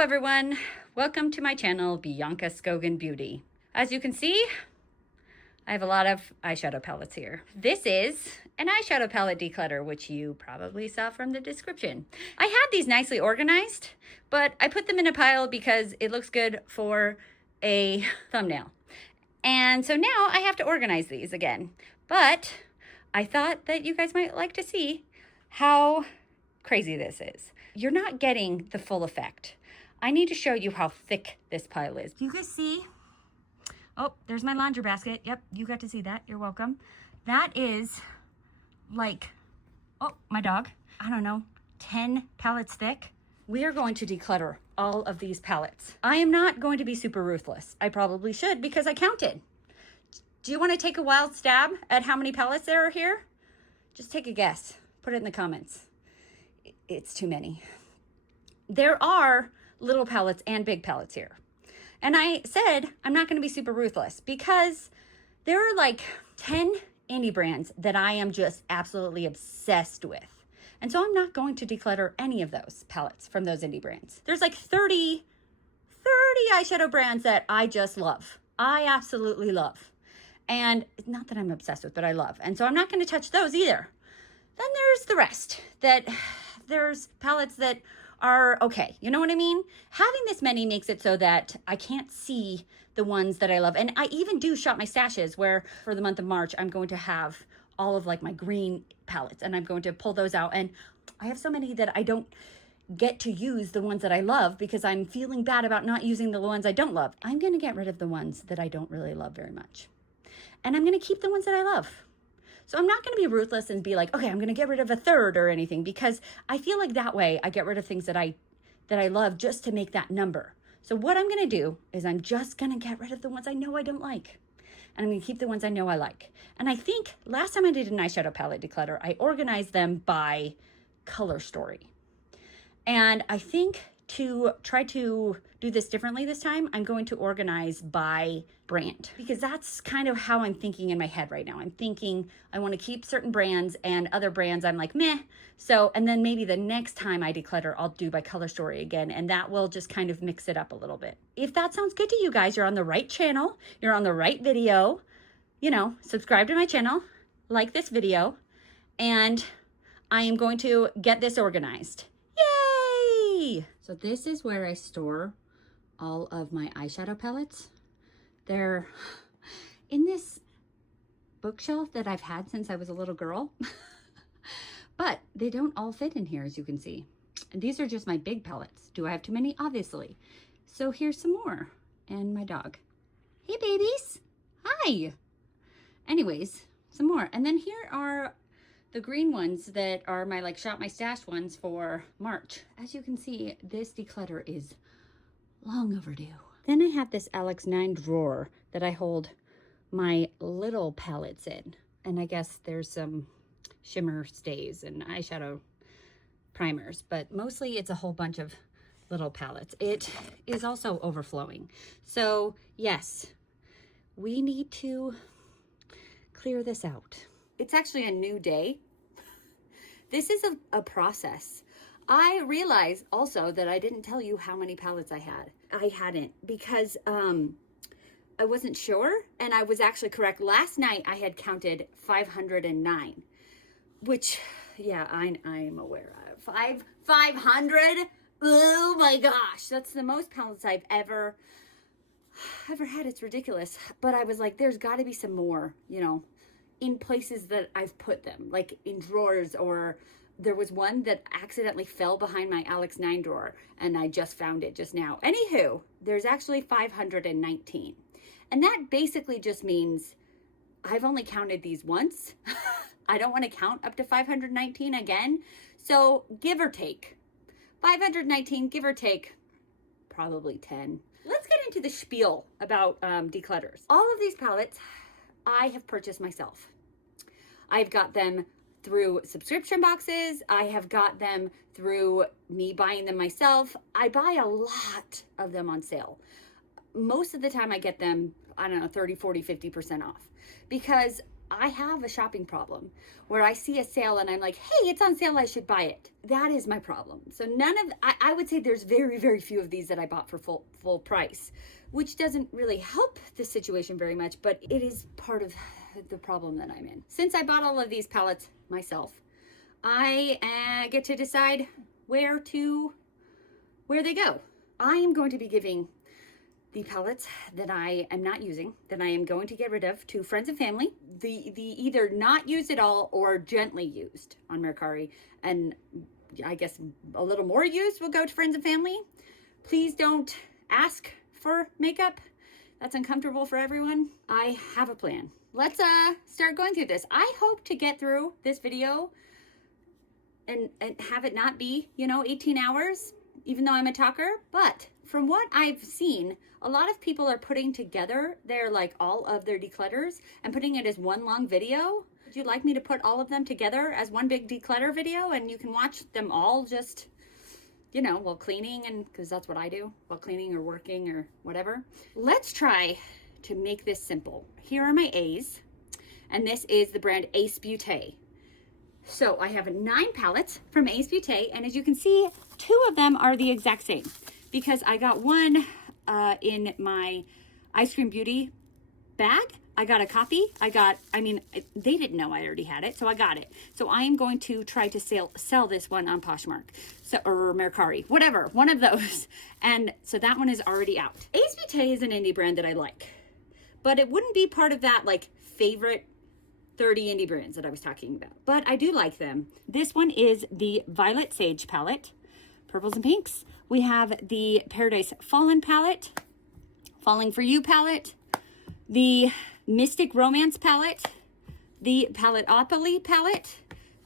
Hello everyone, welcome to my channel, Bianca Scogan Beauty. As you can see, I have a lot of eyeshadow palettes here. This is an eyeshadow palette declutter, which you probably saw from the description. I had these nicely organized, but I put them in a pile because it looks good for a thumbnail. And so now I have to organize these again. But I thought that you guys might like to see how crazy this is. You're not getting the full effect. I need to show you how thick this pile is. Do you guys see? Oh, there's my laundry basket. Yep, you got to see that. You're welcome. That is like, oh, my dog. I don't know, 10 palettes thick. We are going to declutter all of these palettes. I am not going to be super ruthless. I probably should because I counted. Do you want to take a wild stab at how many palettes there are here? Just take a guess. Put it in the comments. It's too many. There are little palettes and big palettes here. And I said I'm not going to be super ruthless because there are like 10 indie brands that I am just absolutely obsessed with. And so I'm not going to declutter any of those palettes from those indie brands. There's like 30 eyeshadow brands that I just love. I absolutely love. And not that I'm obsessed with, but I love. And so I'm not going to touch those either. Then there's the rest that there's palettes that are okay. You know what I mean? Having this many makes it so that I can't see the ones that I love. And I even do shop my stashes where for the month of March, I'm going to have all of like my green palettes and I'm going to pull those out. And I have so many that I don't get to use the ones that I love because I'm feeling bad about not using the ones I don't love. I'm going to get rid of the ones that I don't really love very much. And I'm going to keep the ones that I love. So I'm not going to be ruthless and be like, okay, I'm going to get rid of a third or anything because I feel like that way I get rid of things that I love just to make that number. So what I'm going to do is I'm just going to get rid of the ones I know I don't like. And I'm going to keep the ones I know I like. And I think last time I did an eyeshadow palette declutter, I organized them by color story. And I think to try to do this differently this time, I'm going to organize by brand because that's kind of how I'm thinking in my head right now. I'm thinking I want to keep certain brands and other brands I'm like, meh. So, and then maybe the next time I declutter, I'll do by color story again. And that will just kind of mix it up a little bit. If that sounds good to you guys, you're on the right channel. You're on the right video. You know, subscribe to my channel, like this video, and I am going to get this organized. Yay! So this is where I store all of my eyeshadow palettes. They're in this bookshelf that I've had since I was a little girl, but they don't all fit in here, as you can see. And these are just my big palettes. Do I have too many? Obviously. So here's some more. And my dog. Hey, babies. Hi. Anyways, some more. And then here are the green ones that are my like shop my stash ones for March. As you can see, this declutter is long overdue. Then I have this Alex 9 drawer that I hold my little palettes in. And I guess there's some shimmer stays and eyeshadow primers, but mostly it's a whole bunch of little palettes. It is also overflowing. So yes, we need to clear this out. It's actually a new day. This is a process. I realized also that I didn't tell you how many palettes I had. I hadn't because I wasn't sure, and I was actually correct. Last night I had counted 509, which, yeah, I'm aware of. 500? Oh my gosh, that's the most palettes I've ever had. It's ridiculous. But I was like, there's got to be some more, you know, in places that I've put them, like in drawers, or there was one that accidentally fell behind my Alex 9 drawer and I just found it just now. Anywho, there's actually 519. And that basically just means I've only counted these once. I don't want to count up to 519 again. So give or take 519, give or take probably 10. Let's get into the spiel about declutters. All of these palettes I have purchased myself. I've got them through subscription boxes. I have got them through me buying them myself. I buy a lot of them on sale. Most of the time I get them, I don't know, 30, 40, 50% off because I have a shopping problem where I see a sale and I'm like, hey, it's on sale, I should buy it. That is my problem. So I would say there's very, very few of these that I bought for full price, which doesn't really help the situation very much, but it is part of the problem that I'm in. Since I bought all of these palettes myself, I get to decide where they go. I am going to be giving the palettes that I am not using, that I am going to get rid of, to friends and family. The either not used at all or gently used on Mercari, and I guess a little more used will go to friends and family. Please don't ask for makeup. That's uncomfortable for everyone. I have a plan. Let's start going through this. I hope to get through this video and have it not be, 18 hours, even though I'm a talker. But from what I've seen, a lot of people are putting together all of their declutters and putting it as one long video. Would you like me to put all of them together as one big declutter video, and you can watch them all just, while cleaning, and because that's what I do while cleaning or working or whatever. Let's try to make this simple. Here are my A's, and this is the brand Ace Beauté. So I have 9 palettes from Ace Beauté, and as you can see, 2 of them are the exact same because I got one in my Ice Cream Beauty bag. I got a copy. They didn't know I already had it, so I got it. So I am going to try to sell this one on Poshmark or Mercari, whatever, one of those. And so that one is already out. Ace Beauté is an indie brand that I like, but it wouldn't be part of that favorite 30 indie brands that I was talking about, but I do like them. This one is the Violet Sage palette, purples and pinks. We have the Paradise Fallen palette, Falling for You palette, the Mystic Romance palette, the Palettopoly palette,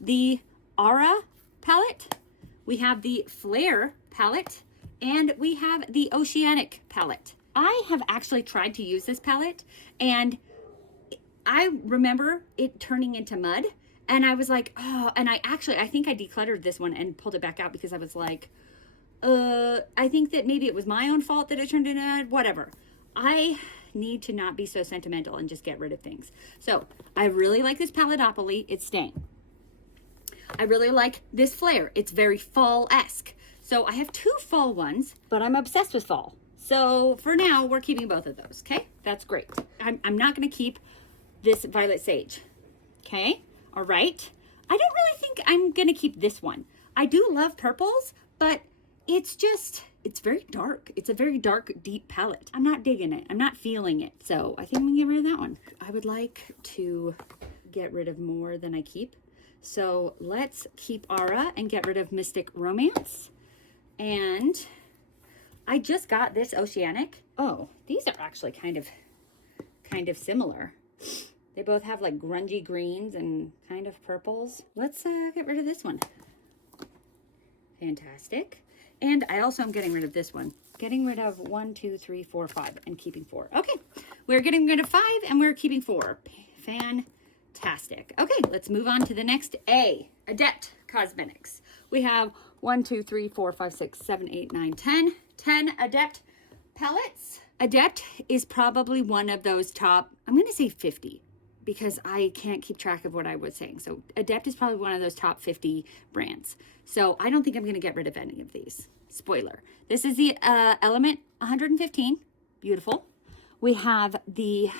the Aura palette, we have the Flare palette, and we have the Oceanic palette. I have actually tried to use this palette, and I remember it turning into mud, and I was like, oh, and I think I decluttered this one and pulled it back out because I was like, I think that maybe it was my own fault that it turned into mud, whatever. I need to not be so sentimental and just get rid of things. So I really like this Palettopoly. It's staying. I really like this Flare. It's very fall-esque. So I have 2 fall ones, but I'm obsessed with fall. So for now, we're keeping both of those, okay? That's great. I'm not going to keep this Violet Sage, okay? All right. I don't really think I'm going to keep this one. I do love purples, but it's very dark. It's a very dark, deep palette. I'm not digging it. I'm not feeling it. So I think I'm going to get rid of that one. I would like to get rid of more than I keep. So let's keep Aura and get rid of Mystic Romance. And I just got this Oceanic. Oh, these are actually kind of similar. They both have grungy greens and kind of purples. Let's get rid of this one. Fantastic. And I also am getting rid of this one. Getting rid of 1, 2, 3, 4, 5 and keeping 4. Okay, we're getting rid of 5 and we're keeping 4. Fantastic. Okay, let's move on to the next A, Adept Cosmetics. We have 1, 2, 3, 4, 5, 6, 7, 8, 9, 10. 10 Adept palettes. Adept is probably one of those top, I'm going to say 50 because I can't keep track of what I was saying. So Adept is probably one of those top 50 brands. So I don't think I'm going to get rid of any of these. Spoiler. This is the Element 115. Beautiful. We have the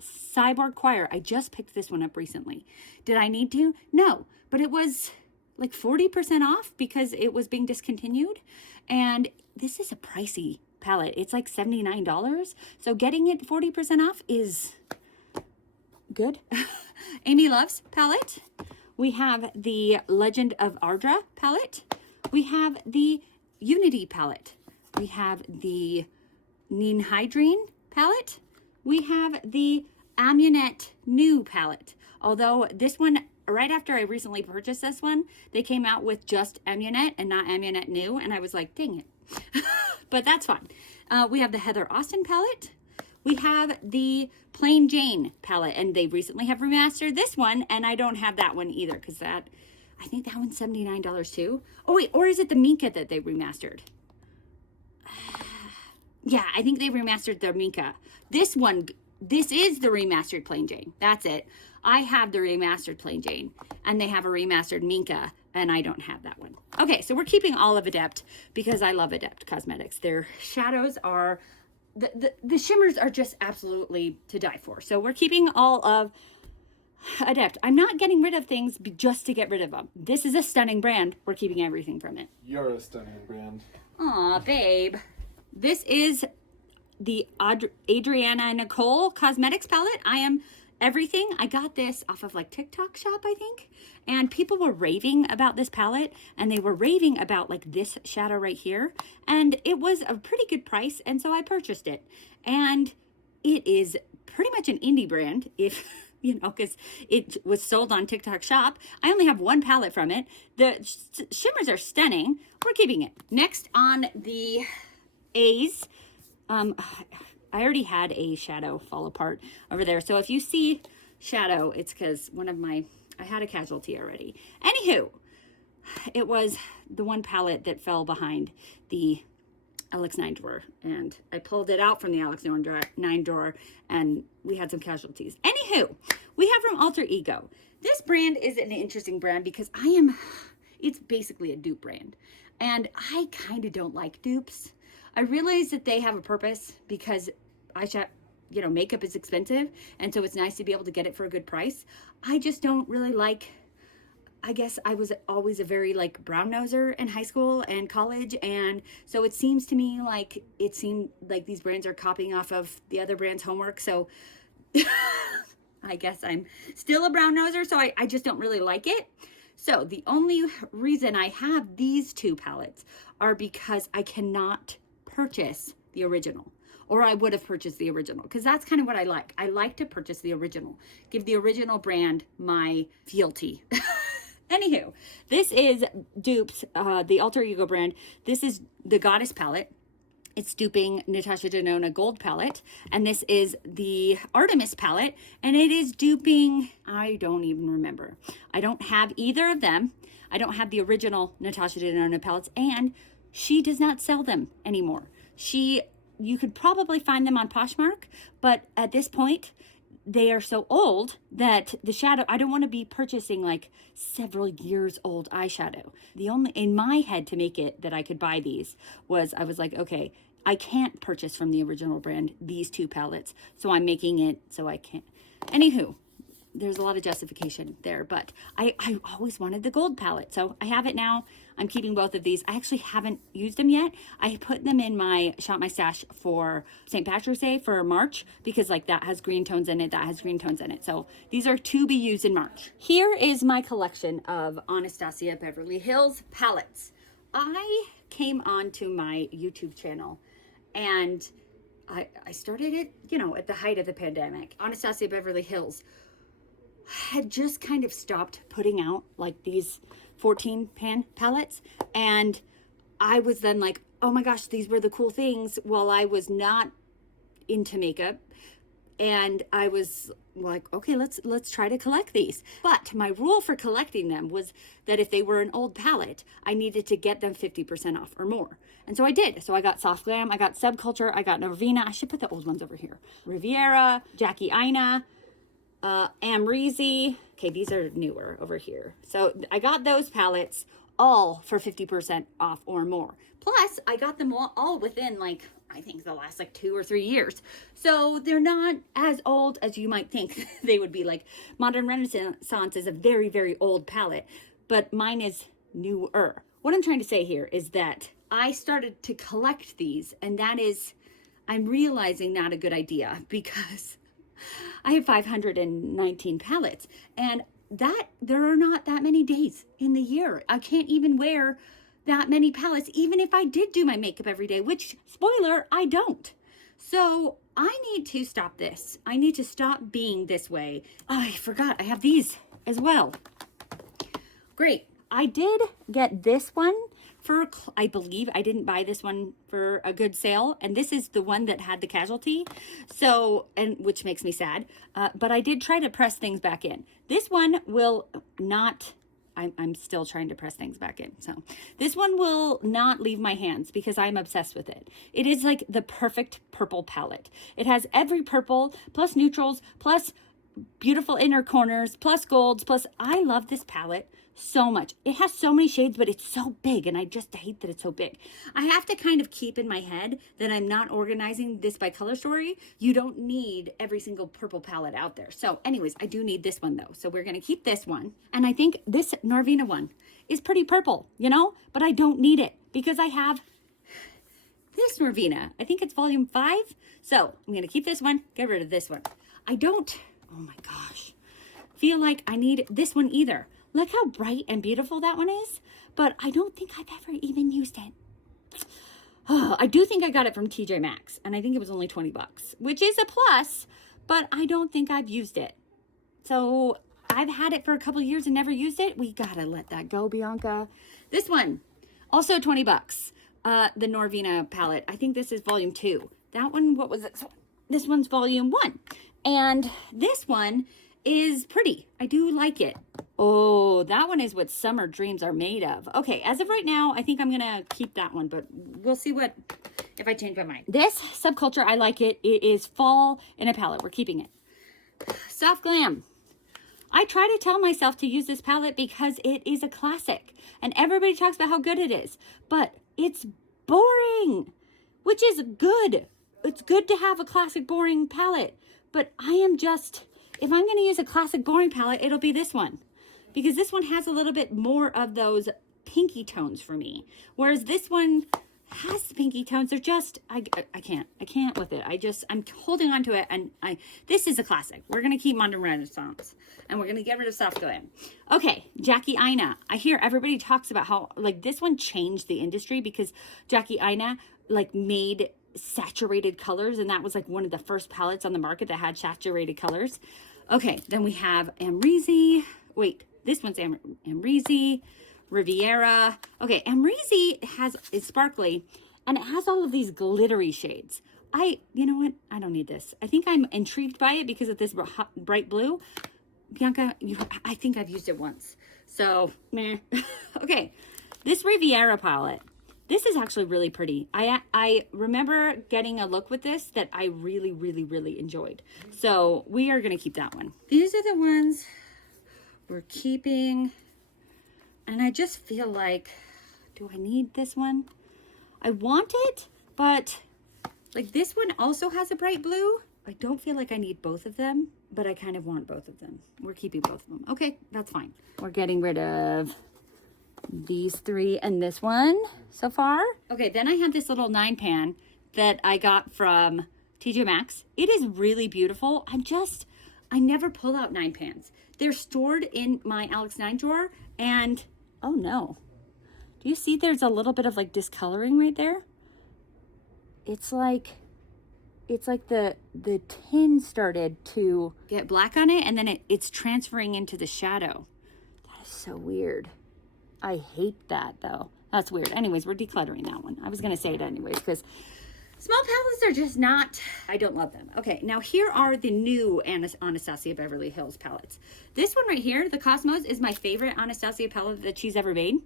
Cyborg Choir. I just picked this one up recently. Did I need to? No, but it was 40% off because it was being discontinued. And this is a pricey palette. It's $79. So getting it 40% off is good. Amy Loves palette. We have the Legend of Ardra palette. We have the Unity palette. We have the Ninhydrine palette. We have the Amunet New palette. Although this one, right after I recently purchased this one, they came out with just Amunet and not Amunet New. And I was like, dang it. But that's fine. We have the Heather Austin palette. We have the Plain Jane palette, and they recently have remastered this one, and I don't have that one either, because I think that one's $79 too. Oh wait, or is it the Minka that they remastered? Yeah, I think they remastered their Minka. This one this is the remastered Plain Jane. That's it. I have the remastered Plain Jane, and they have a remastered Minka, and I don't have that one. Okay, so we're keeping all of Adept because I love Adept Cosmetics. Their shadows are, the shimmers are just absolutely to die for. So we're keeping all of Adept. I'm not getting rid of things just to get rid of them. This is a stunning brand. We're keeping everything from it. You're a stunning brand. Aw, babe. This is the Adriana Nicole Cosmetics palette. I am everything. I got this off of like TikTok shop, I think. And people were raving about this palette, and they were raving about like this shadow right here. And it was a pretty good price, and so I purchased it. And it is pretty much an indie brand, if you know, because it was sold on TikTok shop. I only have one palette from it. The shimmers are stunning. We're keeping it. Next on the A's, I already had a shadow fall apart over there. So if you see shadow, it's because I had a casualty already. Anywho, it was the one palette that fell behind the LX9 drawer, and I pulled it out from the LX9 drawer, and we had some casualties. Anywho, we have from Alter Ego. This brand is an interesting brand because it's basically a dupe brand, and I kind of don't like dupes. I realize that they have a purpose because makeup is expensive, and so it's nice to be able to get it for a good price. I just don't really like, I guess I was always a very like brown noser in high school and college, and so it seemed like these brands are copying off of the other brand's homework. So I guess I'm still a brown noser, so I just don't really like it. So the only reason I have these two palettes are because I cannot purchase the original, or I would have purchased the original, because that's kind of what I like. I like to purchase the original, give the original brand my fealty. Anywho, this is dupes, the Alter Ego brand. This is the Goddess palette. It's duping Natasha Denona Gold palette. And this is the Artemis palette. And it is duping, I don't even remember. I don't have either of them. I don't have the original Natasha Denona palettes. And she does not sell them anymore. You could probably find them on Poshmark. But at this point, they are so old that the shadow, I don't want to be purchasing like several years old eyeshadow. The only, in my head to make it that I could buy these was, I was like, okay, I can't purchase from the original brand these two palettes, so I'm making it so I can't. Anywho, there's a lot of justification there, but I always wanted the gold palette, so I have it now. I'm keeping both of these. I actually haven't used them yet. I put them in my Shop My Stash for St. Patrick's Day for March, because like that has green tones in it, that has green tones in it. So these are to be used in March. Here is my collection of Anastasia Beverly Hills palettes. I came onto my YouTube channel, and I started it, at the height of the pandemic. Anastasia Beverly Hills had just kind of stopped putting out like these 14 pan palettes, and I was then like, oh my gosh, these were the cool things while I was not into makeup, and I was like, okay, let's try to collect these. But my rule for collecting them was that if they were an old palette, I needed to get them 50% off or more. And so I did. So I got Soft Glam, I got Subculture, I got Norvina. I should put the old ones over here. Riviera, Jackie Aina, Amrezy. Okay, these are newer over here. So I got those palettes all for 50% off or more. Plus, I got them all within like, I think the last like 2 or 3 years. So they're not as old as you might think they would be. Like Modern Renaissance is a very, very old palette, but mine is newer. What I'm trying to say here is that I started to collect these, and that is, I'm realizing, not a good idea, because I have 519 palettes, and that there are not that many days in the year. I can't even wear that many palettes, even if I did do my makeup every day, which, spoiler, I don't. So I need to stop this. I need to stop being this way. Oh, I forgot I have these as well. Great. I did get this one for, I believe I didn't buy this one for a good sale, and this is the one that had the casualty, so, and which makes me sad, but I did try to press things back in. This one will not I'm still trying to press things back in. So this one will not leave my hands because I'm obsessed with it. It is like the perfect purple palette. It has every purple plus neutrals plus beautiful inner corners plus golds plus I love this palette so much. It has so many shades, but it's so big, and I just hate that it's so big. I have to kind of keep in my head that I'm not organizing this by color story. You don't need every single purple palette out there. So anyways, I do need this one though. So we're going to keep this one. And I think this Norvina one is pretty purple, you know, but I don't need it because I have this Norvina. I think it's volume 5. So I'm going to keep this one, get rid of this one. I don't, oh my gosh, feel like I need this one either. Look how bright and beautiful that one is, but I don't think I've ever even used it. Oh, I do think I got it from TJ Maxx, and I think it was only 20 bucks, which is a plus, but I don't think I've used it. So I've had it for a couple years and never used it. We gotta let that go, Bianca. This one, also 20 bucks. The Norvina palette. I think this is volume 2. That one, what was this one? This one's volume 1. And this one is pretty. I do like it. Oh, that one is what summer dreams are made of. Okay, as of right now, I think I'm gonna keep that one, but we'll see what if I change my mind. This Subculture, I like it. It is fall in a palette. We're keeping it. Soft Glam. I try to tell myself to use this palette because it is a classic and everybody talks about how good it is, but it's boring, which is good. It's good to have a classic boring palette, but I am just, if I'm going to use a classic boring palette, it'll be this one because this one has a little bit more of those pinky tones for me. Whereas this one has the pinky tones. They're just, I can't with it. I'm holding on to it, and this is a classic. We're going to keep Modern Renaissance, and we're going to get rid of Soft Glam. Okay, Jackie Aina. I hear everybody talks about how, like, this one changed the industry because Jackie Aina, like, made saturated colors, and that was, like, one of the first palettes on the market that had saturated colors. Okay, then we have Amrezy. Wait, this one's Amrezy. Riviera. Okay, Amrezy is sparkly, and it has all of these glittery shades. You know what? I don't need this. I think I'm intrigued by it because of this bright blue. Bianca, I think I've used it once. So, meh. Okay, this Riviera palette. This is actually really pretty. I remember getting a look with this that I really, really, really enjoyed. So, we are going to keep that one. These are the ones we're keeping. And I just feel like, do I need this one? I want it, but like this one also has a bright blue. I don't feel like I need both of them, but I kind of want both of them. We're keeping both of them. Okay, that's fine. We're getting rid of these 3 and this one so far. Okay, then I have this little 9 pan that I got from TJ Maxx. It is really beautiful. I never pull out 9 pans. They're stored in my Alex 9 drawer, and oh no. Do you see there's a little bit of like discoloring right there? It's like the tin started to get black on it, and then it's transferring into the shadow. That is so weird. I hate that though. That's weird. Anyways, we're decluttering that one. I was going to say it anyways because small palettes are just not, I don't love them. Okay, now here are the new Anastasia Beverly Hills palettes. This one right here, the Cosmos, is my favorite Anastasia palette that she's ever made,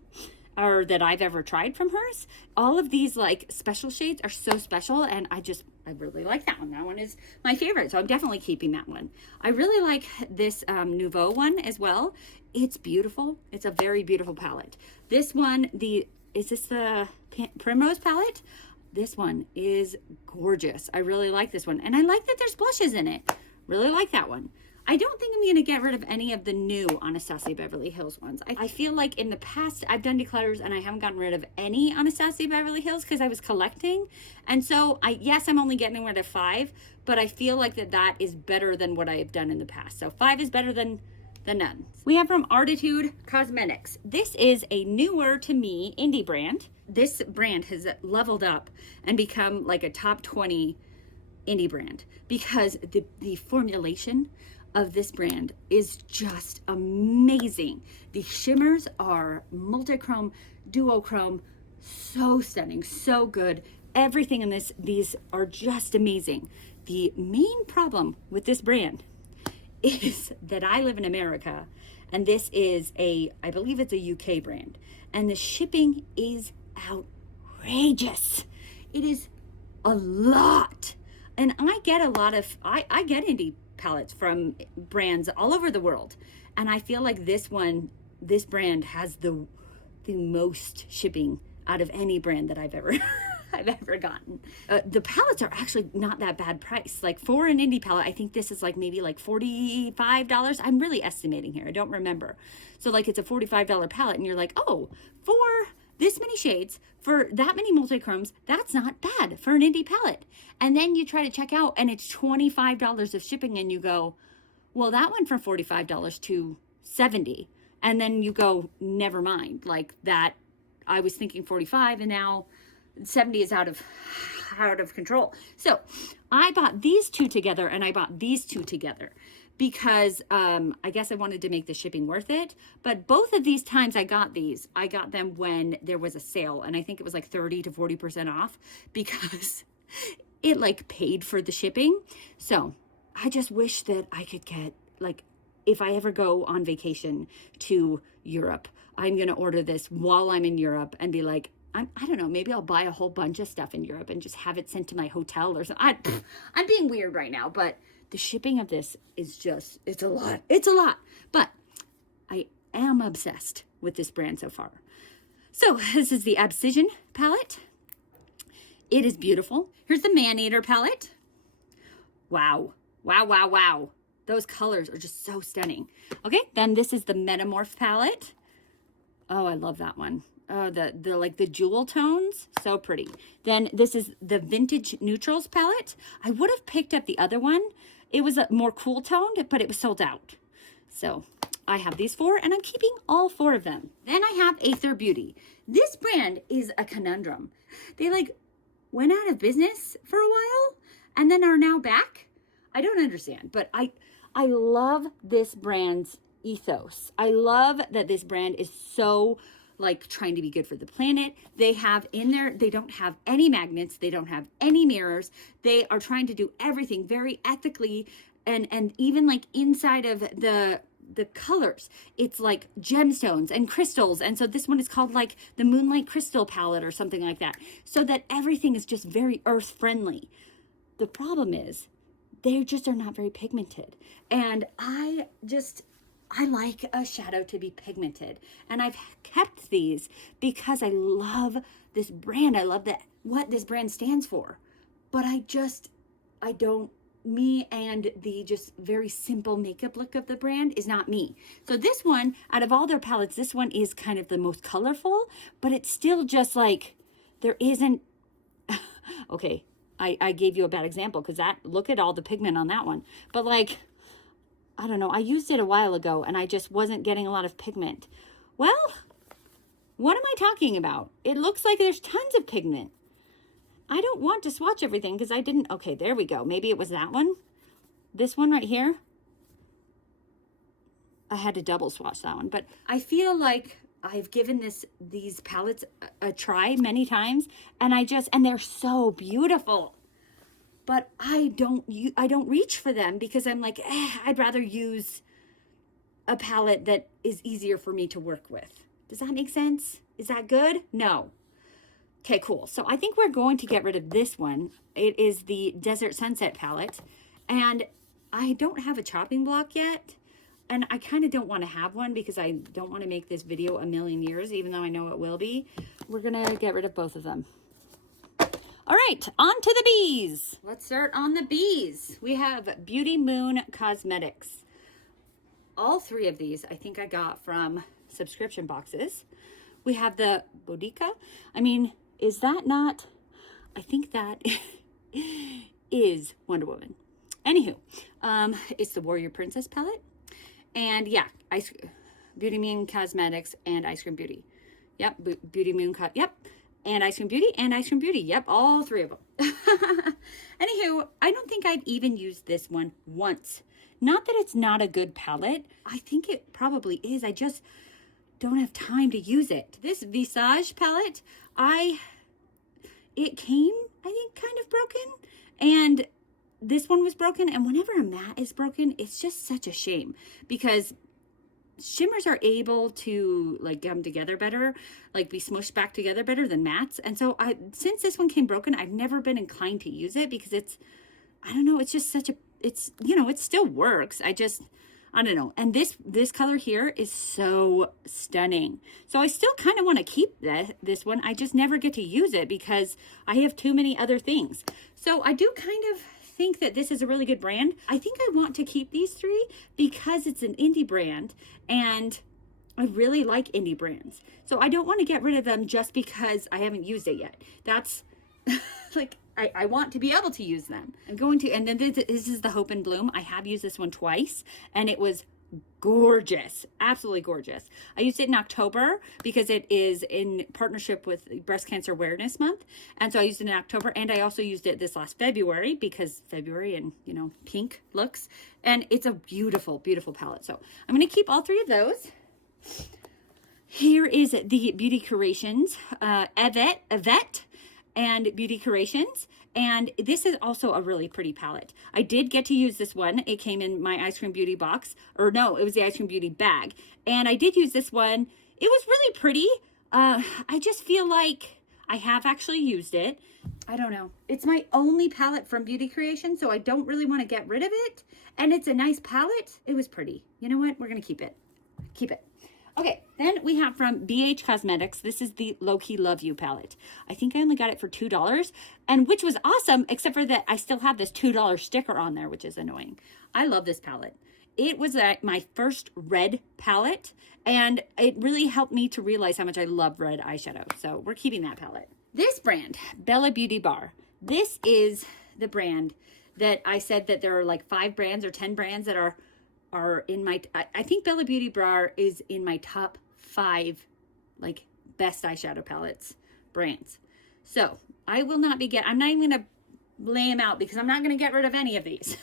or that I've ever tried from hers. All of these like special shades are so special, and I really like that one. That one is my favorite, so I'm definitely keeping that one. I really like this Nouveau one as well. It's beautiful. It's a very beautiful palette. This one, is this the Primrose palette? This one is gorgeous. I really like this one. And I like that there's blushes in it. Really like that one. I don't think I'm going to get rid of any of the new Anastasia Beverly Hills ones. I feel like in the past, I've done declutters and I haven't gotten rid of any Anastasia Beverly Hills because I was collecting. And so, yes, I'm only getting rid of 5, but I feel like that is better than what I've done in the past. So 5 is better than none. We have from Artitude Cosmetics. This is a newer to me indie brand. This brand has leveled up and become like a top 20 indie brand because the formulation of this brand is just amazing. The shimmers are multichrome, duochrome, so stunning, so good. Everything in these are just amazing. The main problem with this brand is that I live in America And this is I believe it's a UK brand. And the shipping is outrageous. It is a lot. And I get a lot of, I get indie palettes from brands all over the world. And I feel like this brand has the most shipping out of any brand that I've ever I've ever gotten. The palettes are actually not that bad price. Like for an indie palette, I think this is like maybe like $45. I'm really estimating here. I don't remember. So like it's a $45 palette and you're like, oh, for this many shades, for that many multi-chromes, that's not bad for an indie palette. And then you try to check out and it's $25 of shipping and you go, well, that went from $45 to $70. And then you go, never mind, like that. I was thinking 45 and now 70 is out of control. So I bought these two together and I bought these two together because I guess I wanted to make the shipping worth it. But both of these times I got them when there was a sale. And I think it was like 30 to 40% off because it like paid for the shipping. So I just wish that I could get, like, if I ever go on vacation to Europe, I'm going to order this while I'm in Europe and be like, I don't know, maybe I'll buy a whole bunch of stuff in Europe and just have it sent to my hotel or something. I'm being weird right now, but the shipping of this is just, it's a lot. It's a lot. But I am obsessed with this brand so far. So this is the Abscission palette. It is beautiful. Here's the Maneater palette. Wow. Wow, wow, wow. Those colors are just so stunning. Okay, then this is the Metamorph palette. Oh, I love that one. Oh, the like the jewel tones, so pretty. Then this is the Vintage Neutrals palette. I would have picked up the other one. It was a more cool toned, but it was sold out. So I have these four, and I'm keeping all four of them. Then I have Aether Beauty. This brand is a conundrum. They like went out of business for a while, and then are now back. I don't understand, but I love this brand's ethos. I love that this brand is so like trying to be good for the planet. They have in there, they don't have any magnets. They don't have any mirrors. They are trying to do everything very ethically. And even like inside of the colors, it's like gemstones and crystals. And so this one is called like the Moonlight Crystal palette or something like that. So that everything is just very earth friendly. The problem is they just are not very pigmented. And I like a shadow to be pigmented. And I've kept these because I love this brand. I love what this brand stands for. But me and the just very simple makeup look of the brand is not me. So this one, out of all their palettes, this one is kind of the most colorful, but it's still just like, there isn't, okay, I gave you a bad example because look at all the pigment on that one. But like, I don't know, I used it a while ago and I just wasn't getting a lot of pigment. Well, what am I talking about? It looks like there's tons of pigment. I don't want to swatch everything because I didn't. Okay, there we go. Maybe it was that one. This one right here. I had to double swatch that one. But I feel like I've given these palettes a try many times. And they're so beautiful. But I don't reach for them because I'm like, I'd rather use a palette that is easier for me to work with. Does that make sense? Is that good? No. Okay, cool. So I think we're going to get rid of this one. It is the Desert Sunset palette. And I don't have a chopping block yet. And I kind of don't want to have one because I don't want to make this video a million years, even though I know it will be. We're going to get rid of both of them. All right, on to the bees. Let's start on the bees. We have Beauty Moon Cosmetics. All three of these I think I got from subscription boxes. We have the Boudica. I mean, is that not? I think that is Wonder Woman. Anywho, it's the Warrior Princess palette. And yeah, Beauty Moon Cosmetics and Ice Cream Beauty. Yep, Beauty Moon, yep. And Ice Cream Beauty and Ice Cream Beauty. Yep, all three of them. Anywho, I don't think I've even used this one once. Not that it's not a good palette. I think it probably is. I just don't have time to use it. This Visage palette, it came, I think, kind of broken. And this one was broken. And whenever a matte is broken, it's just such a shame. Because shimmers are able to like come together better, like be smushed back together better than mattes. And so since this one came broken, I've never been inclined to use it because I don't know, it's just it still works. I don't know. And this color here is so stunning. So I still kind of want to keep this one. I just never get to use it because I have too many other things. So I do kind of think that this is a really good brand. I think I want to keep these three because it's an indie brand and I really like indie brands. So I don't want to get rid of them just because I haven't used it yet. That's like, I want to be able to use them. I'm going to, and then this is the Hope and Bloom. I have used this one twice and it was gorgeous, absolutely gorgeous. I used it in October because it is in partnership with Breast Cancer Awareness Month. And so I used it in October, and I also used it this last February because February and, pink looks. And it's a beautiful, beautiful palette. So I'm going to keep all three of those. Here is the Beauty Creations, Yvette and Beauty Creations. And this is also a really pretty palette. I did get to use this one. It came in my Ice Cream Beauty box, or no, it was the Ice Cream Beauty bag. And I did use this one. It was really pretty. I just feel like I have actually used it. I don't know. It's my only palette from Beauty Creation, so I don't really want to get rid of it. And it's a nice palette. It was pretty. You know what? We're going to keep it. Keep it. Okay, then we have from BH Cosmetics. This is the Low Key Love You palette. I think I only got it for $2, and which was awesome, except for that I still have this $2 sticker on there, which is annoying. I love this palette. It was my first red palette, and it really helped me to realize how much I love red eyeshadow. So we're keeping that palette. This brand, Bella Beauty Bar. This is the brand that I said that there are like 5 brands or 10 brands that are in my, I think Bella Beauty Bar is in my top 5 like best eyeshadow palettes brands. So I will not be I'm not even gonna lay them out because I'm not gonna get rid of any of these.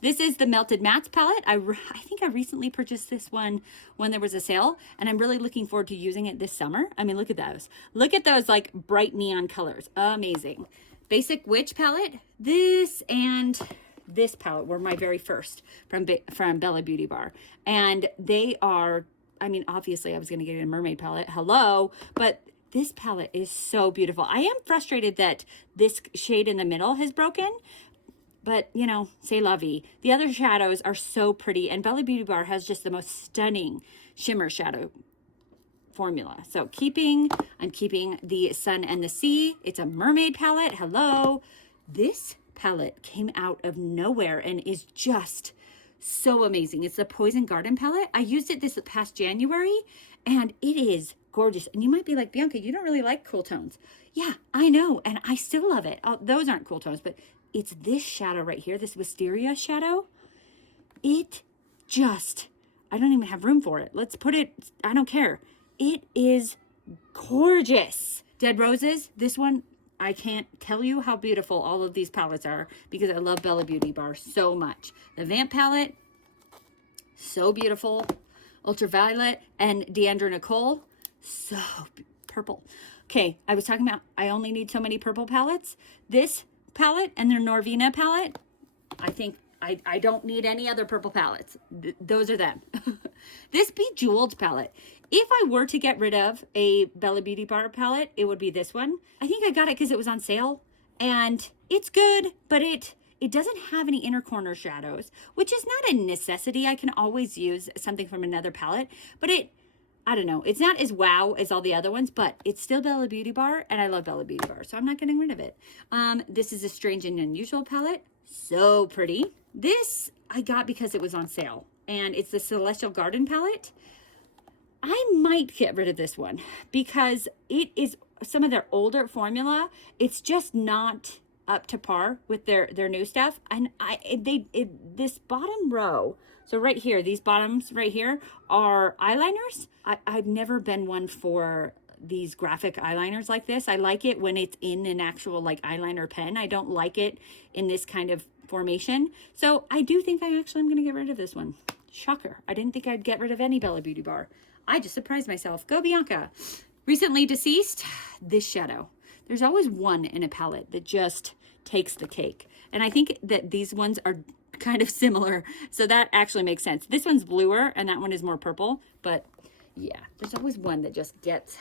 This is the Melted Mattes palette. I think I recently purchased this one when there was a sale, and I'm really looking forward to using it this summer. I mean, look at those. Look at those like bright neon colors. Amazing. Basic Witch palette. This and this palette were my very first from Bella Beauty Bar, and they are, I mean, obviously I was going to get a mermaid palette, hello, but this palette is so beautiful. I am frustrated that this shade in the middle has broken, but c'est la vie. The other shadows are so pretty, and Bella Beauty Bar has just the most stunning shimmer shadow formula. So I'm keeping the Sun and the Sea. It's a mermaid palette, hello. This palette came out of nowhere and is just so amazing. It's the Poison Garden palette. I used it this past January and it is gorgeous. And you might be like, Bianca, you don't really like cool tones. Yeah, I know. And I still love it. Oh, those aren't cool tones, but it's this shadow right here, this Wisteria shadow. It just, I don't even have room for it. Let's put it, I don't care. It is gorgeous. Dead Roses, this one, I can't tell you how beautiful all of these palettes are because I love Bella Beauty Bar so much. The Vamp palette, so beautiful. Ultraviolet and Deandra Nicole, so purple. Okay, I was talking about I only need so many purple palettes. This palette and their Norvina palette, I think I don't need any other purple palettes. Those are them. This Bejeweled palette. If I were to get rid of a Bella Beauty Bar palette, it would be this one. I think I got it because it was on sale, and it's good, but it doesn't have any inner corner shadows, which is not a necessity. I can always use something from another palette, but I don't know. It's not as wow as all the other ones, but it's still Bella Beauty Bar, and I love Bella Beauty Bar, so I'm not getting rid of it. This is a Strange and Unusual palette. So pretty. This I got because it was on sale, and it's the Celestial Garden palette. I might get rid of this one because it is some of their older formula. It's just not up to par with their new stuff. And this bottom row, so right here, these bottoms right here are eyeliners. I've never been one for these graphic eyeliners like this. I like it when it's in an actual like eyeliner pen. I don't like it in this kind of formation. So I do think I actually am going to get rid of this one. Shocker. I didn't think I'd get rid of any Bella Beauty Bar. I just surprised myself. Go Bianca. Recently Deceased, this shadow. There's always one in a palette that just takes the cake. And I think that these ones are kind of similar. So that actually makes sense. This one's bluer and that one is more purple, but yeah, there's always one that just gets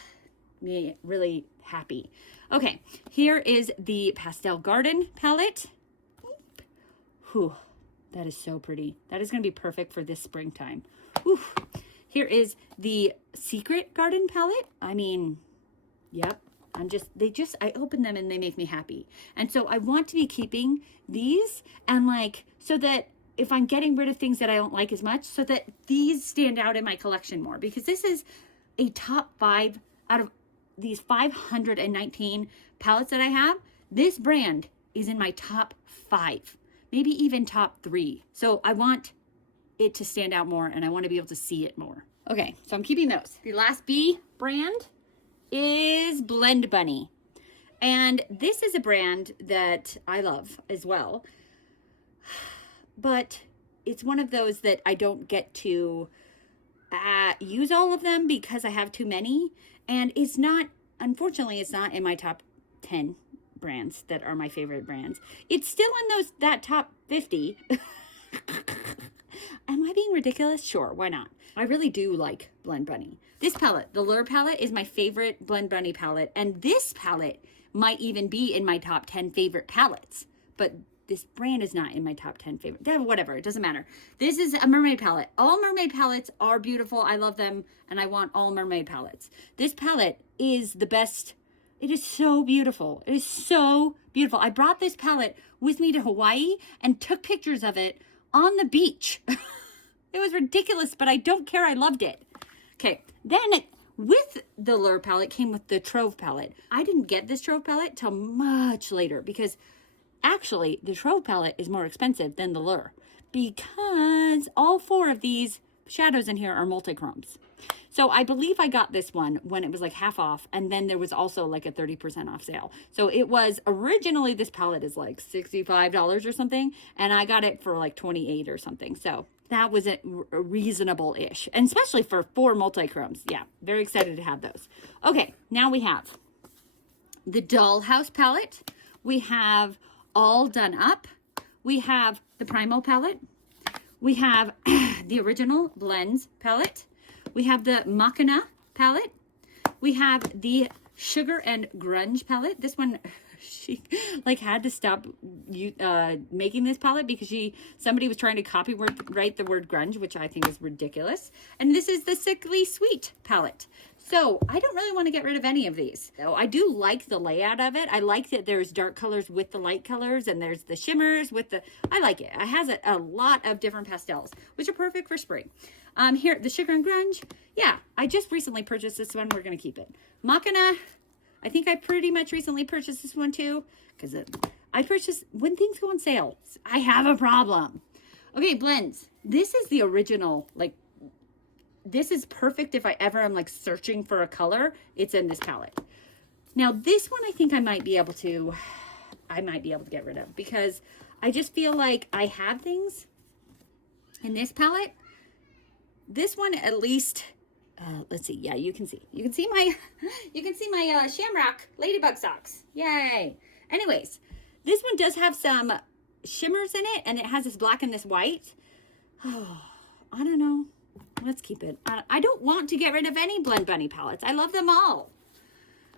me really happy. Okay, here is the Pastel Garden palette. Whew, that is so pretty. That is going to be perfect for this springtime. Whew. Here is the Secret Garden palette. I mean, yep. I open them and they make me happy. And so I want to be keeping these and like, so that if I'm getting rid of things that I don't like as much, so that these stand out in my collection more, because this is a top 5 out of these 519 palettes that I have. This brand is in my top 5, maybe even top 3. So I want it to stand out more and I want to be able to see it more. Okay, so I'm keeping those. The last B brand is Blend Bunny. And this is a brand that I love as well. But it's one of those that I don't get to use all of them because I have too many. And it's not, unfortunately, it's not in my top 10 brands that are my favorite brands. It's still in that top 50. Am I being ridiculous? Sure, why not? I really do like Blend Bunny. This palette, the Lure palette, is my favorite Blend Bunny palette. And this palette might even be in my top 10 favorite palettes. But this brand is not in my top 10 favorite. Whatever, it doesn't matter. This is a mermaid palette. All mermaid palettes are beautiful. I love them. And I want all mermaid palettes. This palette is the best. It is so beautiful. It is so beautiful. I brought this palette with me to Hawaii and took pictures of it on the beach. It was ridiculous, but I don't care. I loved it. Okay, then with the Lure palette came with the Trove palette. I didn't get this Trove palette till much later because actually the Trove palette is more expensive than the Lure because all 4 of these shadows in here are multi-chromes. So I believe I got this one when it was like half off, and then there was also like a 30% off sale. So it was originally, this palette is like $65 or something, and I got it for like $28 or something. So that was a reasonable-ish, and especially for 4 multi-chromes. Yeah, very excited to have those. Okay, now we have the Dollhouse palette. We have All Done Up. We have the Primal palette. We have the original Blends palette. We have the Machina palette. We have the Sugar and Grunge palette. This one, she like had to stop making this palette because somebody was trying to copyright the word grunge, which I think is ridiculous. And this is the Sickly Sweet palette. So I don't really want to get rid of any of these. So I do like the layout of it. I like that there's dark colors with the light colors, and there's the shimmers with I like it. It has a lot of different pastels, which are perfect for spring. Here, the Sugar and Grunge. Yeah, I just recently purchased this one. We're going to keep it. Machina, I think I pretty much recently purchased this one too, because I purchase when things go on sale. I have a problem. Okay, blends. This is the original, like, this is perfect if I ever am like searching for a color. It's in this palette. Now this one I think I might be able to get rid of because I just feel like I have things in this palette. This one at least, let's see. Yeah, you can see my Shamrock Ladybug socks. Yay. Anyways, this one does have some shimmers in it, and it has this black and this white. Oh, I don't know. Let's keep it. I don't want to get rid of any Blend Bunny palettes. I love them all.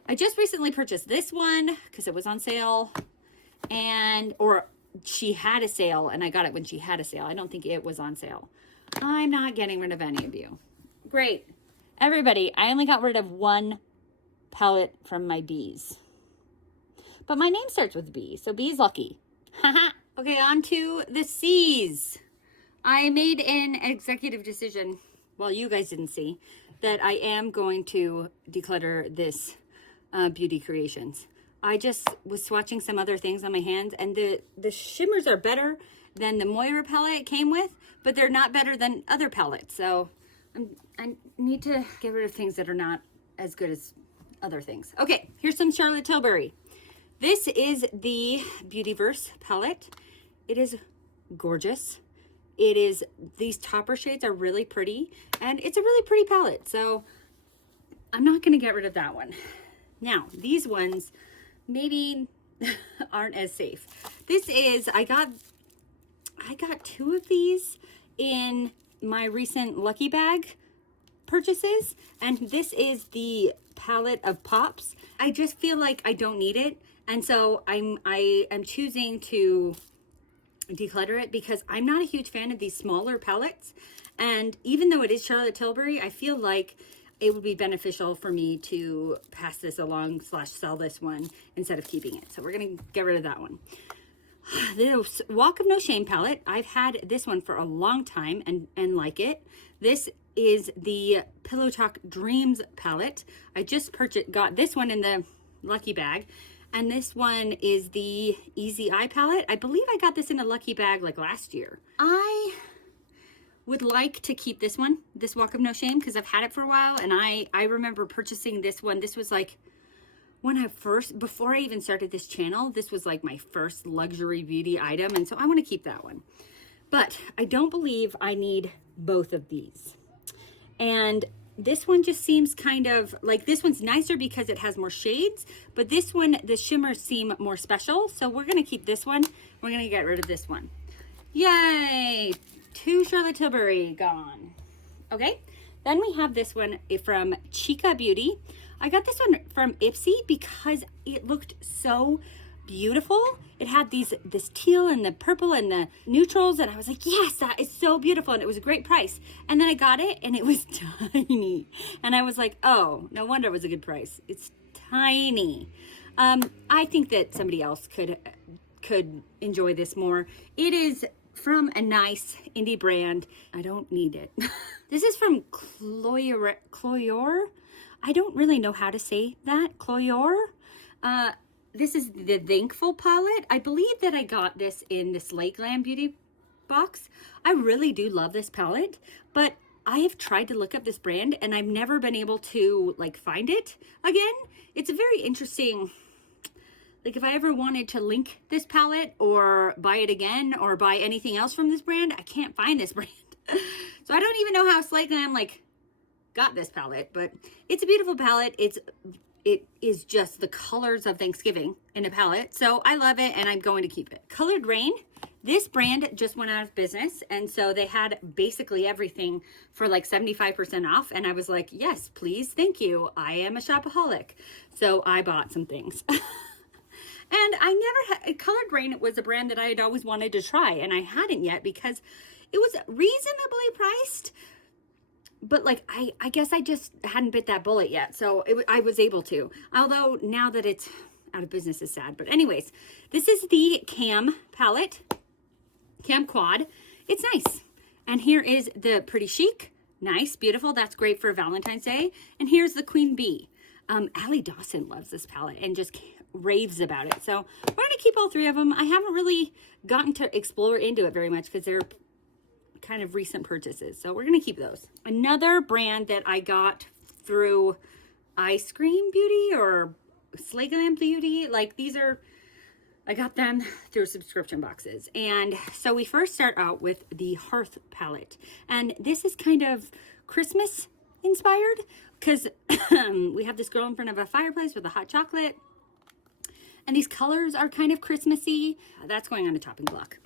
I just recently purchased this one because it was on sale, or she had a sale and I got it when she had a sale. I don't think it was on sale. I'm not getting rid of any of you. Great. Everybody, I only got rid of 1 palette from my B's. But my name starts with B, so B's lucky. Okay, on to the C's. I made an executive decision, well, you guys didn't see, that I am going to declutter this Beauty Creations. I just was swatching some other things on my hands, and the shimmers are better than the Moira palette it came with, but they're not better than other palettes. So I need to get rid of things that are not as good as other things. Okay, here's some Charlotte Tilbury. This is the Beautyverse palette. It is gorgeous. These topper shades are really pretty, and it's a really pretty palette. So I'm not going to get rid of that one. Now, these ones maybe aren't as safe. I got I got 2 of these in my recent Lucky Bag purchases, and this is the palette of Pops. I just feel like I don't need it, and so I am choosing to declutter it because I'm not a huge fan of these smaller palettes. And even though it is Charlotte Tilbury, I feel like it would be beneficial for me to pass this along / sell this one instead of keeping it. So we're gonna get rid of that one. The Walk of No Shame palette. I've had this one for a long time and like it. This is the Pillow Talk Dreams palette. I just got this one in the Lucky Bag. And this one is the Easy Eye palette. I believe I got this in a Lucky Bag like last year. I would like to keep this one, this Walk of No Shame, because I've had it for a while. And I remember purchasing this one. This was like before I even started this channel, this was like my first luxury beauty item. And so I want to keep that one. But I don't believe I need both of these. And this one just seems kind of like, this one's nicer because it has more shades, but this one, the shimmers seem more special. So we're going to keep this one. We're going to get rid of this one. Yay! 2 Charlotte Tilbury gone. Okay. Then we have this one from Chica Beauty. I got this one from Ipsy because it looked so beautiful. It had this teal and the purple and the neutrals, and I was like, yes, that is so beautiful, and it was a great price. And then I got it and it was tiny, and I was like, oh, no wonder it was a good price. It's tiny. I think that somebody else could enjoy this more. It is from a nice indie brand. I don't need it. This is from Cloyor. I don't really know how to say that. Cloyor. This is the Thankful palette. I believe that I got this in the Slay Glam Beauty box. I really do love this palette, but I have tried to look up this brand and I've never been able to like find it again. It's a very interesting, like if I ever wanted to link this palette or buy it again or buy anything else from this brand, I can't find this brand. So I don't even know how Slay Glam like got this palette, but it's a beautiful palette. It is just the colors of Thanksgiving in a palette. So I love it and I'm going to keep it. Colored Rain. This brand just went out of business. And so they had basically everything for like 75% off. And I was like, yes, please. Thank you. I am a shopaholic. So I bought some things. And Colored Rain was a brand that I had always wanted to try. And I hadn't yet because it was reasonably priced. But like, I guess I just hadn't bit that bullet yet. So I was able to. Although now that it's out of business is sad. But anyways, this is the Cam palette. Cam Quad. It's nice. And here is the Pretty Chic. Nice, beautiful. That's great for Valentine's Day. And here's the Queen Bee. Allie Dawson loves this palette and just raves about it. So we're going to keep all 3 of them. I haven't really gotten to explore into it very much because they're kind of recent purchases. So we're going to keep those. Another brand that I got through Ice Cream Beauty or Slay Glam Beauty, like I got them through subscription boxes. And so we first start out with the Hearth palette. And this is kind of Christmas inspired because we have this girl in front of a fireplace with a hot chocolate. And these colors are kind of Christmassy. That's going on a chopping block.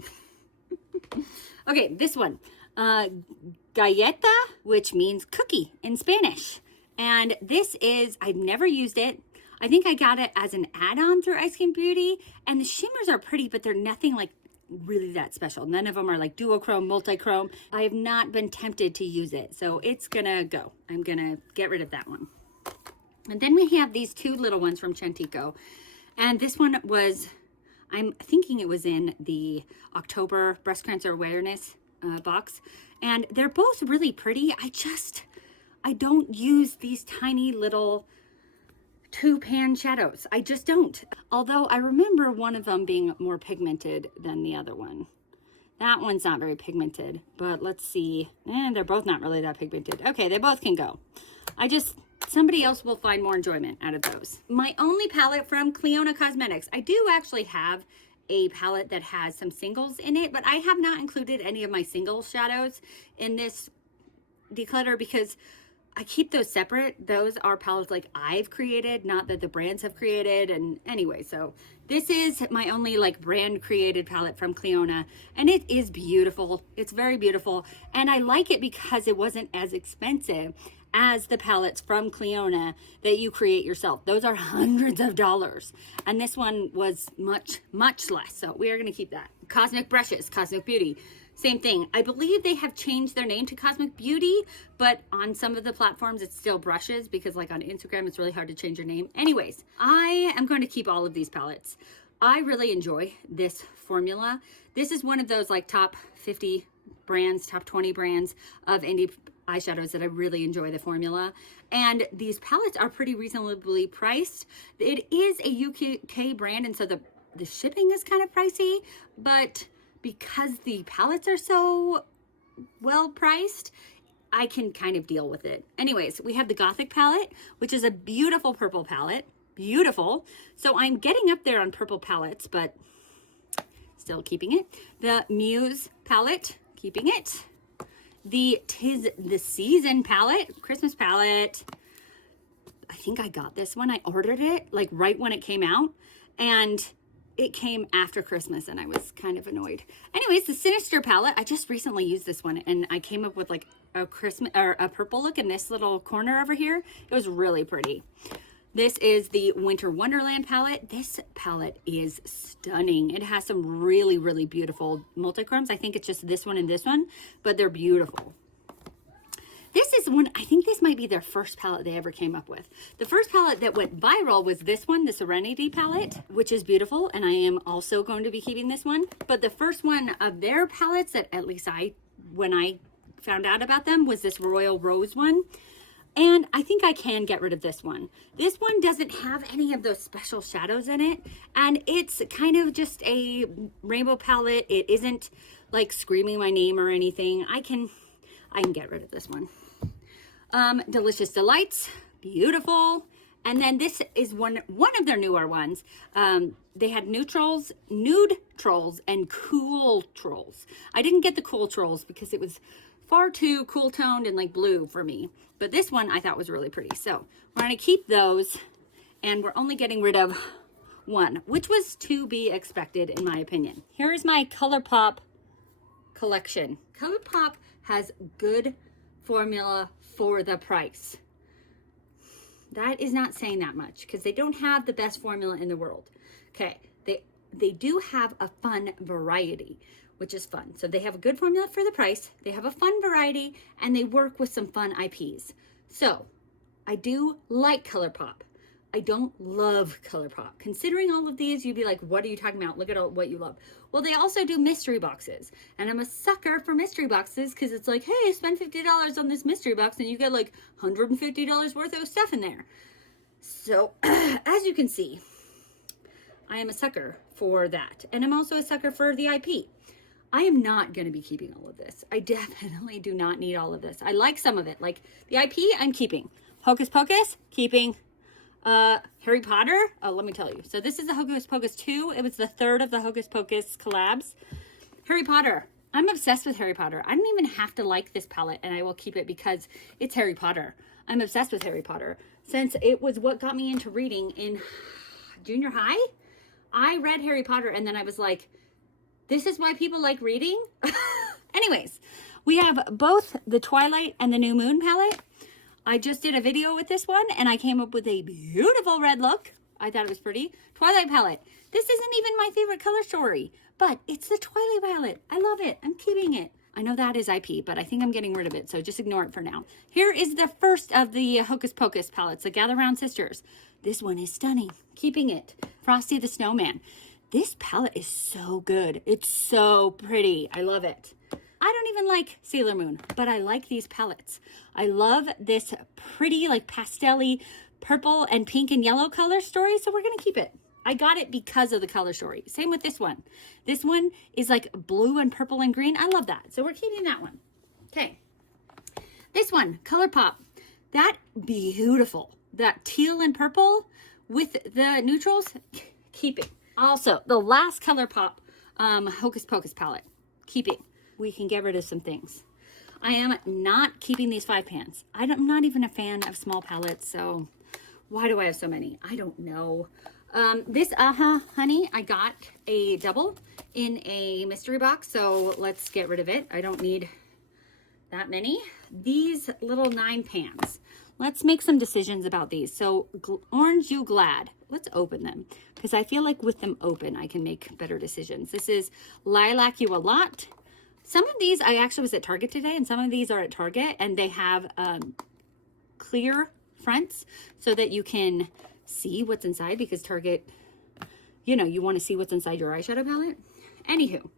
Okay, this one, galleta, which means cookie in Spanish. And this is, I've never used it. I think I got it as an add-on through Ice Cream Beauty. And the shimmers are pretty, but they're nothing like really that special. None of them are like duochrome, multichrome. I have not been tempted to use it. So it's gonna go. I'm gonna get rid of that one. And then we have these 2 little ones from Chantico. And this one was, I'm thinking it was in the October breast cancer awareness box. And they're both really pretty. I don't use these tiny little 2-pan shadows. I just don't. Although I remember one of them being more pigmented than the other one. That one's not very pigmented, but let's see. They're both not really that pigmented. Okay, they both can go. Somebody else will find more enjoyment out of those. My only palette from Cleona Cosmetics. I do actually have a palette that has some singles in it, but I have not included any of my single shadows in this declutter because I keep those separate. Those are palettes like I've created, not that the brands have created. And anyway, so this is my only like brand created palette from Clionadh, and it is beautiful. It's very beautiful. And I like it because it wasn't as expensive as the palettes from Clionadh that you create yourself. Those are hundreds of dollars. And this one was much, much less. So we are going to keep that. Cosmic Brushes, Cosmic Beauty. Same thing. I believe they have changed their name to Cosmic Beauty, but on some of the platforms it's still Brushes, because like on Instagram it's really hard to change your name. Anyways, I am going to keep all of these palettes. I really enjoy this formula. This is one of those like top 50 brands, top 20 brands of indie eyeshadows that I really enjoy the formula. And these palettes are pretty reasonably priced. It is a UK brand, and so the shipping is kind of pricey, but because the palettes are so well priced, I can kind of deal with it. Anyways, we have the Gothic palette, which is a beautiful purple palette. Beautiful. So I'm getting up there on purple palettes, but still keeping it. The Muse palette, keeping it. The 'Tis the Season palette, Christmas palette. I think I got this one. I ordered it like right when it came out, and it came after Christmas, and I was kind of annoyed. Anyways, the Sinister palette, I just recently used this one, and I came up with like a Christmas or a purple look in this little corner over here. It was really pretty. This is the Winter Wonderland palette. This palette is stunning. It has some really, really beautiful multichromes. I think it's just this one and this one, but they're beautiful. This is one, I think this might be their first palette they ever came up with. The first palette that went viral was this one, the Serenity palette, which is beautiful, and I am also going to be keeping this one. But the first one of their palettes that at least when I found out about them, was this Royal Rose one. And I think I can get rid of this one. This one doesn't have any of those special shadows in it, and it's kind of just a rainbow palette. It isn't like screaming my name or anything. I can get rid of this one. Delicious Delights, beautiful. And then this is one of their newer ones. They had nude trolls, and cool trolls. I didn't get the cool trolls because it was far too cool toned and like blue for me. But this one I thought was really pretty. So we're gonna keep those, and we're only getting rid of one, which was to be expected in my opinion. Here is my ColourPop collection. ColourPop has good formula for the price. That is not saying that much because they don't have the best formula in the world. Okay, they do have a fun variety, which is fun. So they have a good formula for the price, they have a fun variety, and they work with some fun IPs. So I do like ColourPop. I don't love ColourPop. Considering all of these, you'd be like, what are you talking about? Look at what you love. Well, they also do mystery boxes, and I'm a sucker for mystery boxes because it's like, hey, spend $50 on this mystery box and you get like $150 worth of stuff in there. So as you can see, I am a sucker for that. And I'm also a sucker for the IP. I am not going to be keeping all of this. I definitely do not need all of this. I like some of it. Like the IP, I'm keeping. Hocus Pocus, keeping. Harry Potter, let me tell you. So this is the Hocus Pocus 2. It was the third of the Hocus Pocus collabs. Harry Potter. I'm obsessed with Harry Potter. I don't even have to like this palette, and I will keep it because it's Harry Potter. I'm obsessed with Harry Potter. Since it was what got me into reading in junior high, I read Harry Potter, and then I was like, this is why people like reading? Anyways, we have both the Twilight and the New Moon palette. I just did a video with this one, and I came up with a beautiful red look. I thought it was pretty. Twilight palette. This isn't even my favorite color story, but it's the Twilight palette. I love it. I'm keeping it. I know that is IP, but I think I'm getting rid of it, so just ignore it for now. Here is the first of the Hocus Pocus palettes, the Gather Round Sisters. This one is stunning. Keeping it. Frosty the Snowman. This palette is so good. It's so pretty. I love it. I don't even like Sailor Moon, but I like these palettes. I love this pretty, like pastel-y purple and pink and yellow color story, so we're going to keep it. I got it because of the color story. Same with this one. This one is like blue and purple and green. I love that, so we're keeping that one. Okay. This one, ColourPop. That beautiful. That teal and purple with the neutrals, keeping. Also, the last ColourPop Hocus Pocus palette, keeping. We can get rid of some things. I am not keeping these 5 pans. I'm not even a fan of small palettes, so why do I have so many? I don't know. This Honey, I got a double in a mystery box, so let's get rid of it. I don't need that many. These little 9 pans. Let's make some decisions about these. So Orange You Glad. Let's open them because I feel like with them open, I can make better decisions. This is Lilac You a Lot. Some of these, I actually was at Target today, and some of these are at Target, and they have clear fronts so that you can see what's inside, because Target, you know, you want to see what's inside your eyeshadow palette. Anywho,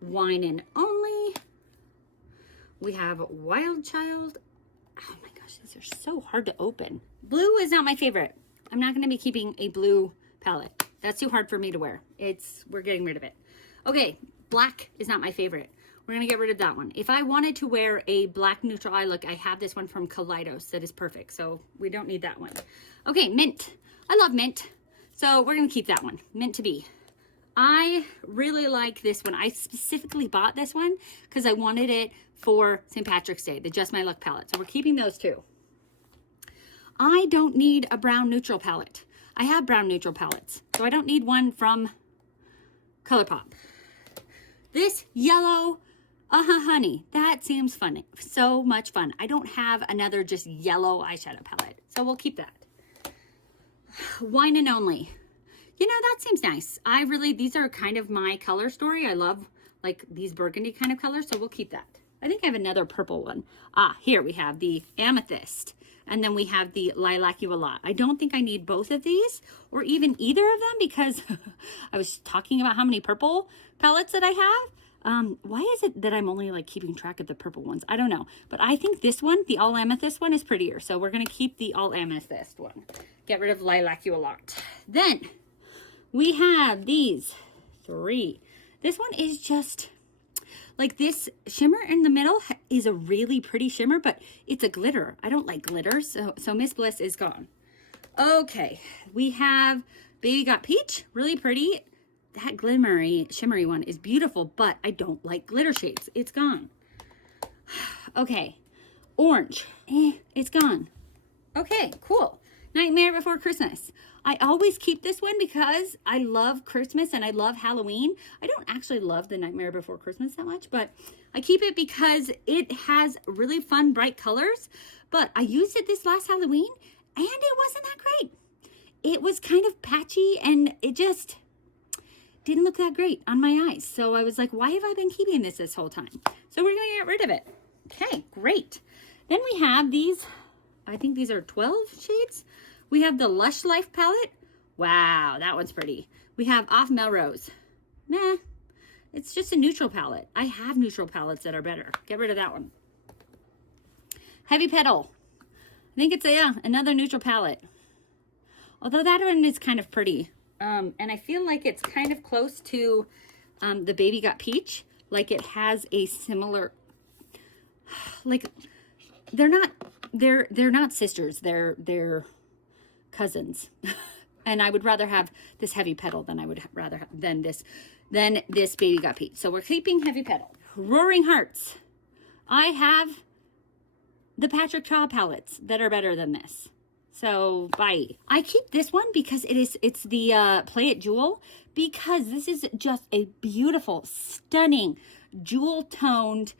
Wine and Only. We have Wild Child. Oh my gosh, these are so hard to open. Blue is not my favorite. I'm not going to be keeping a blue palette. That's too hard for me to wear. We're getting rid of it. Okay, black is not my favorite. We're going to get rid of that one. If I wanted to wear a black neutral eye look, I have this one from Kaleidos that is perfect. So we don't need that one. Okay, Mint. I love Mint. So we're going to keep that one. Mint to be. I really like this one. I specifically bought this one because I wanted it for St. Patrick's Day, the Just My Look palette. So we're keeping those two. I don't need a brown neutral palette. I have brown neutral palettes, so I don't need one from ColourPop. This yellow Honey, that seems fun. So much fun. I don't have another just yellow eyeshadow palette, so we'll keep that. Wine and Only. You know, that seems nice. These are kind of my color story. I love like these burgundy kind of colors, so we'll keep that. I think I have another purple one. Here we have the Amethyst, and then we have the Lilac You a Lot. I don't think I need both of these, or even either of them, because I was talking about how many purple palettes that I have. Why is it that I'm only like keeping track of the purple ones? I don't know, but I think this one, the All Amethyst one, is prettier, so we're gonna keep the All Amethyst one. Get rid of Lilac You a Lot. Then we have these 3. This one is just like, this shimmer in the middle is a really pretty shimmer, but it's a glitter. I don't like glitter, so Miss Bliss is gone. Okay, we have Baby Got Peach, really pretty. That glimmery, shimmery one is beautiful, but I don't like glitter shades. It's gone. Okay, Orange, it's gone. Okay, cool. Nightmare Before Christmas. I always keep this one because I love Christmas and I love Halloween. I don't actually love the Nightmare Before Christmas that much, but I keep it because it has really fun, bright colors. But I used it this last Halloween and it wasn't that great. It was kind of patchy and it just didn't look that great on my eyes. So I was like, why have I been keeping this whole time? So we're gonna get rid of it. Okay, great. Then we have these, I think these are 12 shades. We have the Lush Life palette. Wow, that one's pretty. We have Off Melrose. Meh, it's just a neutral palette. I have neutral palettes that are better. Get rid of that one. Heavy Petal. I think it's another neutral palette. Although that one is kind of pretty. And I feel like it's kind of close to the Baby Got Peach. Like it has a similar, like they're not sisters. They're cousins. And I would rather have this Heavy Petal than I would rather have than this Baby Got Peach. So we're keeping Heavy Petal. Roaring Hearts. I have the Patrick Cha palettes that are better than this. So bye. I keep this one because it's the Play It Jewel, because this is just a beautiful, stunning, jewel toned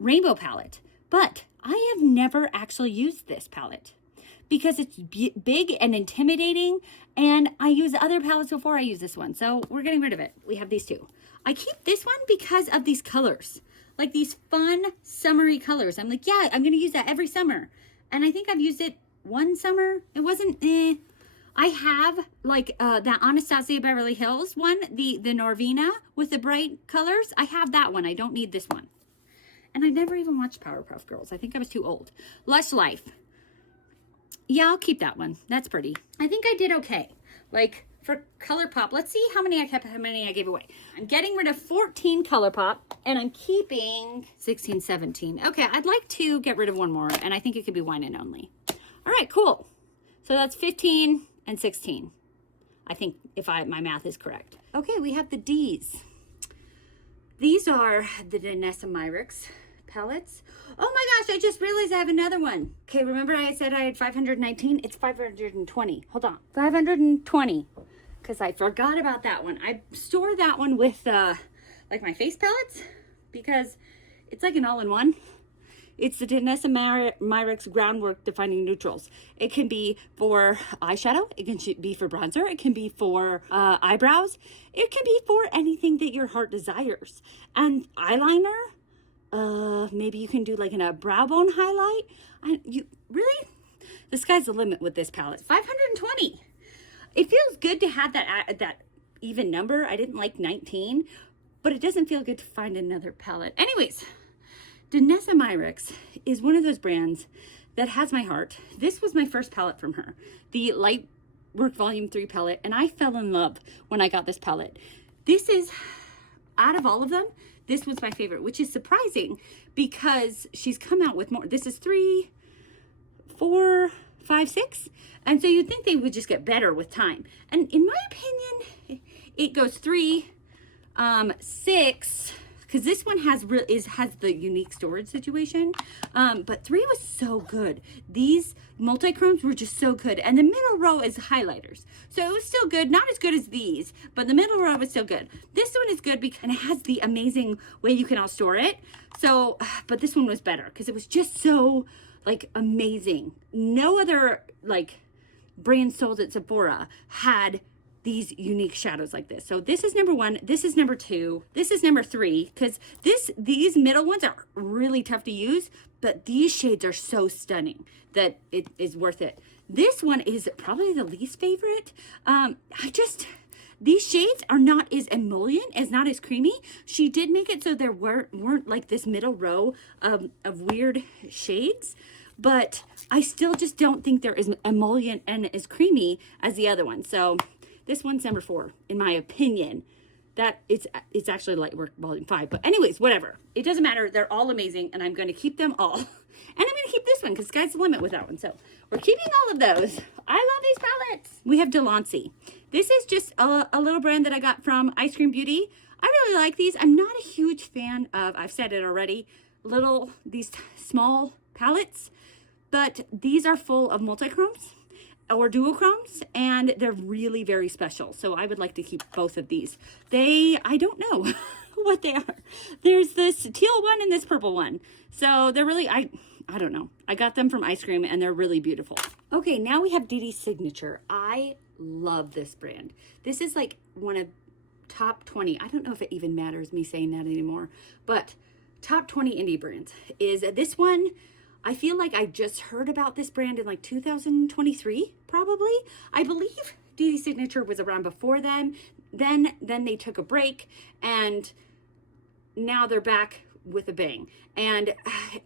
rainbow palette. But I have never actually used this palette because it's big and intimidating, and I use other palettes before I use this one. So we're getting rid of it. We have these two. I keep this one because of these colors, like these fun summery colors. I'm like, yeah, I'm going to use that every summer. And I think I've used it one summer. It wasn't, I have like that Anastasia Beverly Hills one, the Norvina with the bright colors. I have that one. I don't need this one. And I never even watched Powerpuff Girls. I think I was too old. Lush Life. Yeah, I'll keep that one. That's pretty. I think I did okay. Like for ColourPop, let's see how many I kept, how many I gave away. I'm getting rid of 14 ColourPop and I'm keeping 16, 17. Okay, I'd like to get rid of one more, and I think it could be Wine and Only. All right, cool. So that's 15 and 16. I think if my math is correct. Okay, we have the D's. These are the Danessa Myricks palettes. Oh my gosh, I just realized I have another one. Okay, remember I said I had 519? It's 520. Hold on. 520. Because I forgot about that one. I store that one with like my face palettes because it's like an all-in-one. It's the Danessa Myricks Groundwork Defining Neutrals. It can be for eyeshadow. It can be for bronzer. It can be for eyebrows. It can be for anything that your heart desires. And eyeliner, maybe you can do like a brow bone highlight. Really? The sky's the limit with this palette. 520. It feels good to have that even number. I didn't like 19, but it doesn't feel good to find another palette. Anyways, Danessa Myricks is one of those brands that has my heart. This was my first palette from her, the Light Work Volume 3 palette, and I fell in love when I got this palette. This is, out of all of them, this was my favorite, which is surprising because she's come out with more. This is 3, 4, 5, 6, and so you'd think they would just get better with time. And in my opinion, it goes 3, 6, because this one has the unique storage situation, but 3 was so good. These multi-chromes were just so good, and the middle row is highlighters, so it was still good. Not as good as these, but the middle row was still good. This one is good because it has the amazing way you can all store it. So, but this one was better because it was just so like amazing. No other like brand sold at Sephora had these unique shadows like this. So this is number 1, this is number 2, this is number 3, because these middle ones are really tough to use, but these shades are so stunning that it is worth it. This one is probably the least favorite. These shades are not as emollient, not as creamy. She did make it so there weren't like this middle row of weird shades, but I still just don't think they're as emollient and as creamy as the other one. So this one's number 4, in my opinion. That it's actually Light Work Volume 5. But anyways, whatever. It doesn't matter. They're all amazing, and I'm going to keep them all. And I'm going to keep this one because sky's the limit with that one. So we're keeping all of those. I love these palettes. We have Delancey. This is just a little brand that I got from Ice Cream Beauty. I really like these. I'm not a huge fan of, I've said it already, these small palettes. But these are full of multi-chromes or duochromes, and they're really very special. So I would like to keep both of these. I don't know what they are. There's this teal one and this purple one. So they're really, I don't know. I got them from Ice Cream and they're really beautiful. Okay, now we have DD Signature. I love this brand. This is like one of top 20. I don't know if it even matters me saying that anymore, but top 20 indie brands is this one. I feel like I just heard about this brand in like 2023, probably. I believe DD Signature was around before then. Then they took a break, and now they're back with a bang. And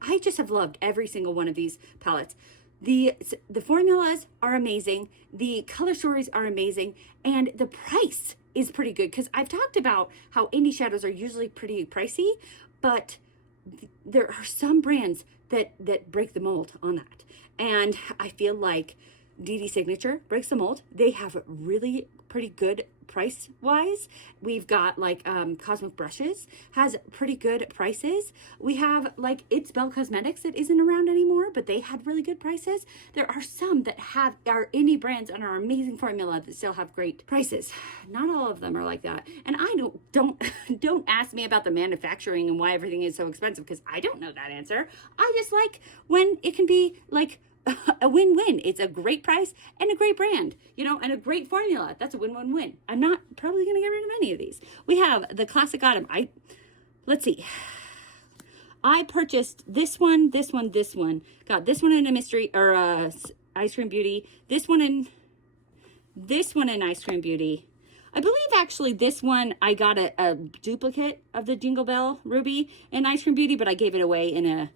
I just have loved every single one of these palettes. The formulas are amazing. The color stories are amazing. And the price is pretty good, because I've talked about how indie shadows are usually pretty pricey, but there are some brands that break the mold on that. And I feel like DD Signature breaks the mold. They have really pretty good price wise. We've got like Cosmic Brushes has pretty good prices. We have like It's Belle Cosmetics that isn't around anymore, but they had really good prices. There are some that are indie brands and are amazing formula that still have great prices. Not all of them are like that. And I don't ask me about the manufacturing and why everything is so expensive, because I don't know that answer. I just like when it can be like a win-win. It's a great price and a great brand, and a great formula. That's a win-win-win. I'm not probably going to get rid of any of these. We have the Classic Autumn. Let's see. I purchased this one. Got this one in a mystery or Ice Cream Beauty. This one in Ice Cream Beauty. I believe actually this one I got a duplicate of the Jingle Bell Ruby in Ice Cream Beauty, but I gave it away in a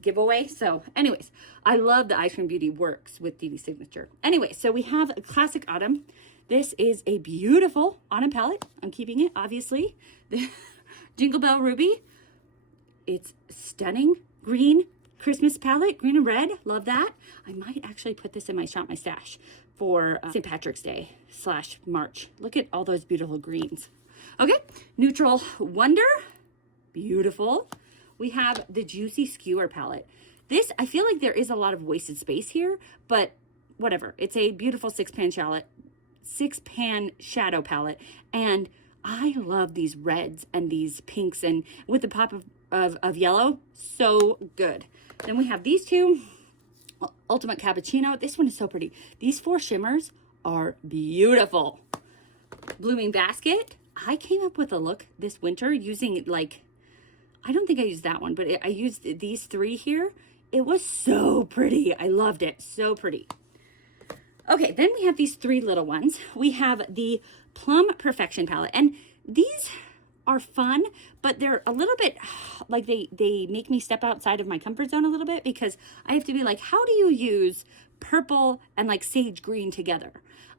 giveaway. So anyways, I love the Ice Cream Beauty works with DD Signature. Anyway, so we have a Classic Autumn. This is a beautiful autumn palette. I'm keeping it, obviously. The Jingle Bell Ruby. It's stunning green Christmas palette, green and red. Love that. I might actually put this in my Shop My Stash for St. Patrick's Day / March. Look at all those beautiful greens. Okay, Neutral Wonder. Beautiful. we have the Juicy Skewer palette. This, I feel like there is a lot of wasted space here, but whatever. It's a beautiful six-pan shadow palette, and I love these reds and these pinks, and with the pop of yellow, so good. Then we have these two, Ultimate Cappuccino. This one is so pretty. These 4 shimmers are beautiful. Blooming Basket. I came up with a look this winter using like, I don't think I used that one, but I used these 3 here. It was so pretty. I loved it. So pretty. Okay, then we have these 3 little ones. We have the Plum Perfection palette, and these are fun, but they're a little bit like they make me step outside of my comfort zone a little bit, because I have to be like, how do you use purple and like sage green together?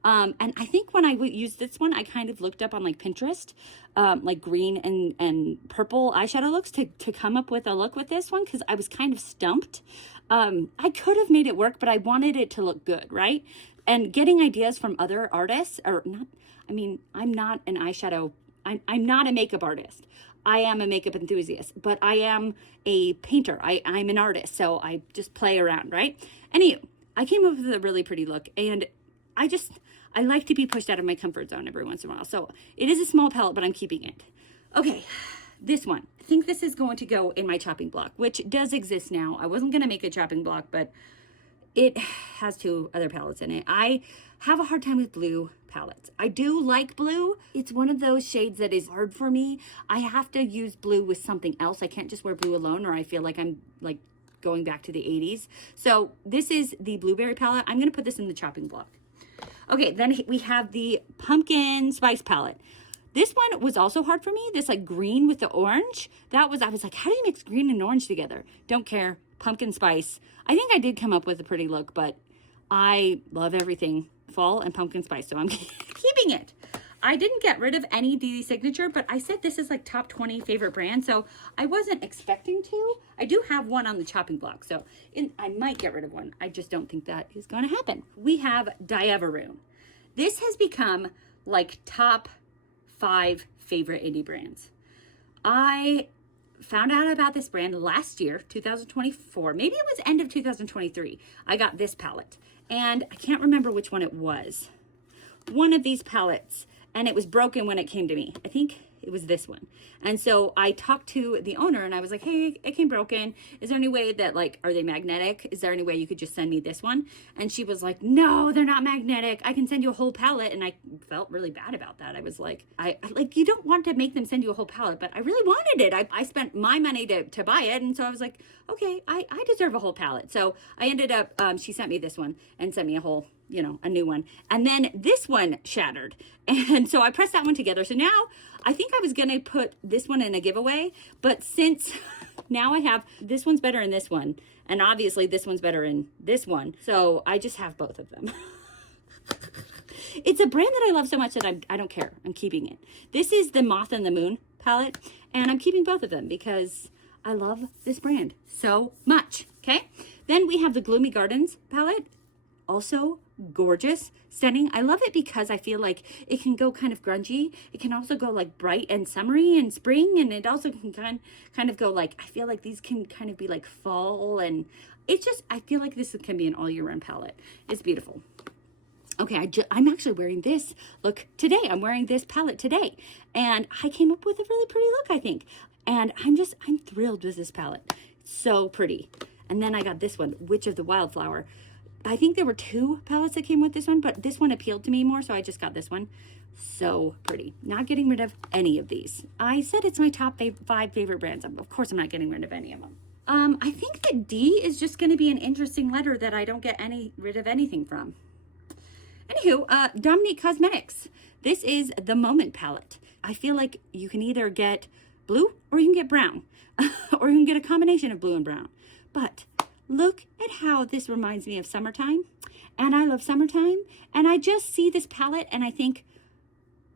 And I think when I used this one, I kind of looked up on like Pinterest, like green and purple eyeshadow looks to come up with a look with this one, because I was kind of stumped. I could have made it work, but I wanted it to look good, right? And getting ideas from other artists, or not, I mean, I'm not an eyeshadow, I'm not a makeup artist. I am a makeup enthusiast, but I am a painter. I'm an artist, so I just play around, right? Anyway, I came up with a really pretty look, and I like to be pushed out of my comfort zone every once in a while. So it is a small palette, but I'm keeping it. Okay, this one. I think this is going to go in my chopping block, which does exist now. I wasn't going to make a chopping block, but it has 2 other palettes in it. I have a hard time with blue palettes. I do like blue. It's one of those shades that is hard for me. I have to use blue with something else. I can't just wear blue alone, or I feel like I'm like going back to the 80s. So this is the Blueberry palette. I'm going to put this in the chopping block. Okay, then we have the Pumpkin Spice palette. This one was also hard for me. This like green with the orange. I was like, how do you mix green and orange together? Don't care. Pumpkin Spice. I think I did come up with a pretty look, but I love everything fall and pumpkin spice, so I'm keeping it. I didn't get rid of any DD Signature, but I said this is like top 20 favorite brand, so I wasn't expecting to. I do have one on the chopping block, so I might get rid of one. I just don't think that is going to happen. We have Diavaroom. This has become like top 5 favorite indie brands. I found out about this brand last year, 2024. Maybe it was end of 2023. I got this palette, and I can't remember which one it was. One of these palettes, and it was broken when it came to me. I think it was this one. And so I talked to the owner, and I was like, hey, it came broken. Is there any way that, like, are they magnetic? Is there any way you could just send me this one? And she was like, no, they're not magnetic. I can send you a whole palette. And I felt really bad about that. I was like, you don't want to make them send you a whole palette, but I really wanted it. I spent my money to buy it. And so I was like, okay, I deserve a whole palette. So I ended up, she sent me this one and sent me a whole, a new one. And then this one shattered. And so I pressed that one together. So now I think I was going to put this one in a giveaway, but since now I have this one's better in this one, and obviously this one's better in this one, so I just have both of them. It's a brand that I love so much that I don't care. I'm keeping it. This is the Moth and the Moon palette, and I'm keeping both of them because I love this brand so much. Okay, then we have the Gloomy Gardens palette. Also gorgeous, stunning. I love it because I feel like it can go kind of grungy. It can also go like bright and summery and spring, and it also can kind of go like, I feel like these can kind of be like fall, and it's just, I feel like this can be an all year round palette. It's beautiful. Okay, I'm actually wearing this look today. I'm wearing this palette today, and I came up with a really pretty look, I think. And I'm thrilled with this palette. So pretty. And then I got this one, Witch of the Wildflower. I think there were 2 palettes that came with this one, but this one appealed to me more, so I just got this one. So pretty. Not getting rid of any of these. I said it's my top 5 favorite brands. Of course, I'm not getting rid of any of them. I think that D is just going to be an interesting letter that I don't get rid of anything from. Anywho, Dominique Cosmetics. This is the Moment palette. I feel like you can either get blue or you can get brown, or you can get a combination of blue and brown. But look at how this reminds me of summertime, and I love summertime, and I just see this palette and I think,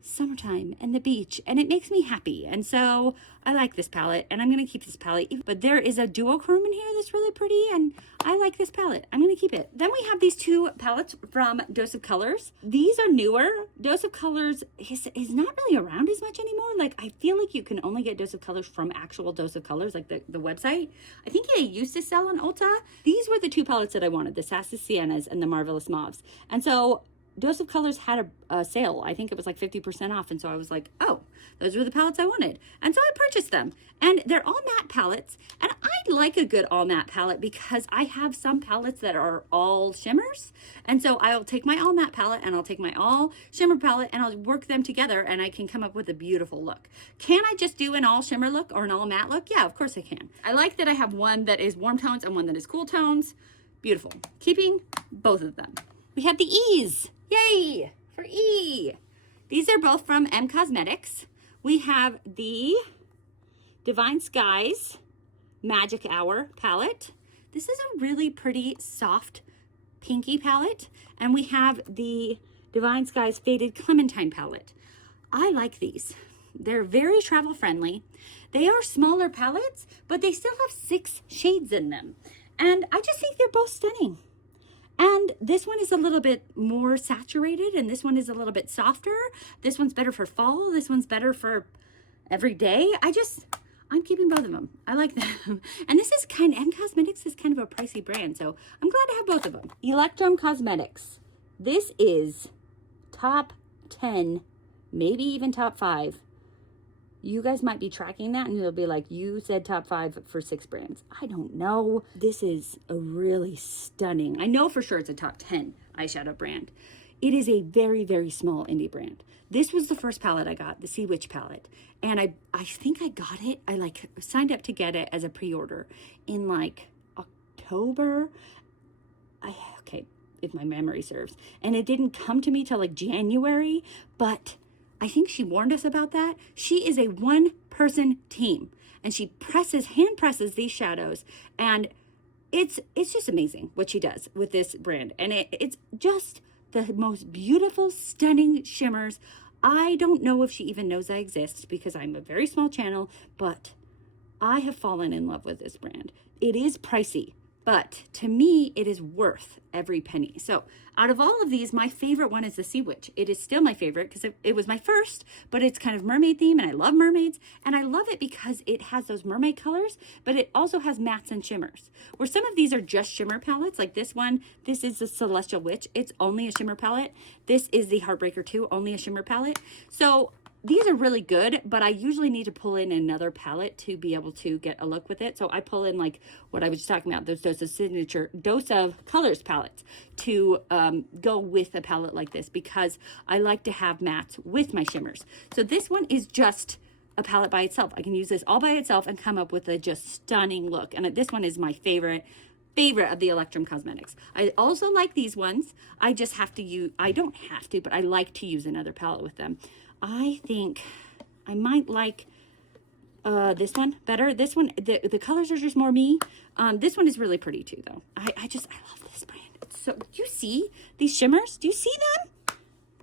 summertime and the beach, and it makes me happy. And so I like this palette, and I'm going to keep this palette. But there is a duochrome in here that's really pretty, and I like this palette. I'm going to keep it. Then we have these two palettes from Dose of Colors. These are newer. Dose of Colors is not really around as much anymore. Like, I feel like you can only get Dose of Colors from actual Dose of Colors, like the website. I think they used to sell on Ulta. These were the two palettes that I wanted, the Sassy Siennas and the Marvelous Mauves. And so Dose of Colors had a sale. I think it was like 50% off. And so I was like, oh, those were the palettes I wanted. And so I purchased them. And they're all matte palettes. And I like a good all matte palette because I have some palettes that are all shimmers. And so I'll take my all matte palette and I'll take my all shimmer palette and I'll work them together and I can come up with a beautiful look. Can I just do an all shimmer look or an all matte look? Yeah, of course I can. I like that I have one that is warm tones and one that is cool tones. Beautiful. Keeping both of them. We have the E's. Yay for E. These are both from M Cosmetics. We have the Divine Skies Magic Hour palette. This is a really pretty soft pinky palette. And we have the Divine Skies Faded Clementine palette. I like these. They're very travel friendly. They are smaller palettes, but they still have 6 shades in them. And I just think they're both stunning. And this one is a little bit more saturated and this one is a little bit softer. This one's better for fall. This one's better for every day. I'm keeping both of them. I like them. And this is M Cosmetics is kind of a pricey brand, so I'm glad to have both of them. Electrum Cosmetics. This is top 10, maybe even top 5. You guys might be tracking that and you'll be like, you said top 5 for 6 brands. I don't know. This is a really stunning, I know for sure it's a top 10 eyeshadow brand. It is a very, very small indie brand. This was the first palette I got, the Sea Witch palette. And I think I got it. I signed up to get it as a pre-order in like October. Okay, if my memory serves. And it didn't come to me till like January, but I think she warned us about that. She is a one-person team, and she hand presses these shadows, and it's just amazing what she does with this brand. And it's just the most beautiful, stunning shimmers. I don't know if she even knows I exist because I'm a very small channel, but I have fallen in love with this brand. It is pricey, but to me, it is worth every penny. So out of all of these, my favorite one is the Sea Witch. It is still my favorite because it was my first, but it's kind of mermaid theme and I love mermaids. And I love it because it has those mermaid colors, but it also has mattes and shimmers. Where some of these are just shimmer palettes, like this one, this is the Celestial Witch. It's only a shimmer palette. This is the Heartbreaker 2, only a shimmer palette. So these are really good, but I usually need to pull in another palette to be able to get a look with it. So I pull in like what I was just talking about, those Dose of Colors palettes to go with a palette like this because I like to have mattes with my shimmers. So this one is just a palette by itself. I can use this all by itself and come up with a just stunning look. And this one is my favorite of the Electrum Cosmetics. I also like these ones. I just have to use, I don't have to, but I like to use another palette with them. I think I might like this one better. This one, the colors are just more me. This one is really pretty too, though. I love this brand. So, do you see these shimmers? Do you see them?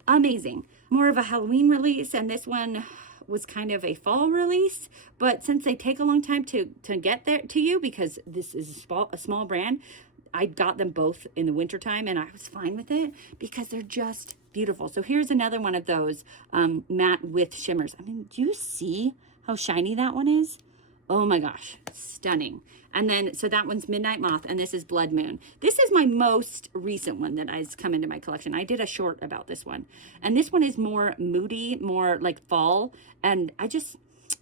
Amazing. More of a Halloween release, and this one was kind of a fall release. But since they take a long time to get there to you, because this is a small brand, I got them both in the wintertime, and I was fine with it because they're just beautiful. So here's another one of those matte with shimmers. I mean, do you see how shiny that one is? Oh my gosh, stunning. And then, so that one's Midnight Moth, and this is Blood Moon. This is my most recent one that has come into my collection. I did a short about this one. And this one is more moody, more like fall. And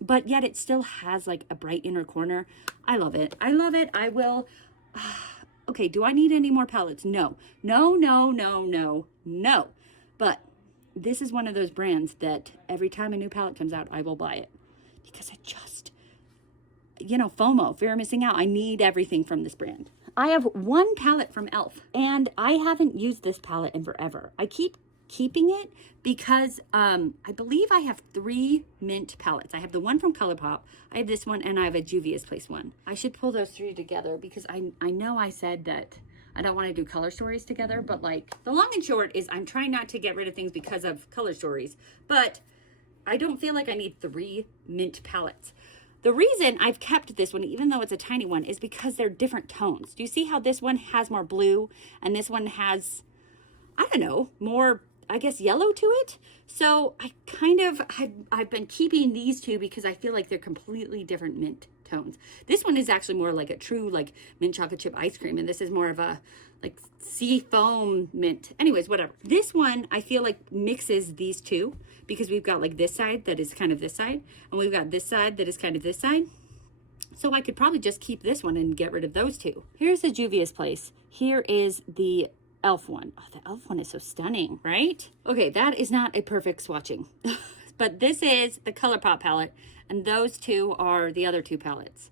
but yet it still has like a bright inner corner. I love it. I love it. I will... Okay, do I need any more palettes? No. But this is one of those brands that every time a new palette comes out, I will buy it. Because I just, FOMO, fear of missing out. I need everything from this brand. I have one palette from e.l.f. and I haven't used this palette in forever. I keep keeping it because I believe I have 3 mint palettes. I have the one from ColourPop, I have this one, and I have a Juvia's Place one. I should pull those 3 together because I know I said that I don't want to do color stories together, but like the long and short is I'm trying not to get rid of things because of color stories, but I don't feel like I need 3 mint palettes. The reason I've kept this one, even though it's a tiny one, is because they're different tones. Do you see how this one has more blue and this one has, I don't know, more, I guess, yellow to it? So I've been keeping these two because I feel like they're completely different mint tones. This one is actually more like a true like mint chocolate chip ice cream, and this is more of a like sea foam mint. Anyways, whatever. This one I feel like mixes these two because we've got like this side that is kind of this side, and we've got this side that is kind of this side. So I could probably just keep this one and get rid of those two. Here's the Juvia's Place. Here is the Elf one. Oh, the Elf one is so stunning, right? Okay, that is not a perfect swatching. But this is the ColourPop palette, and those two are the other two palettes.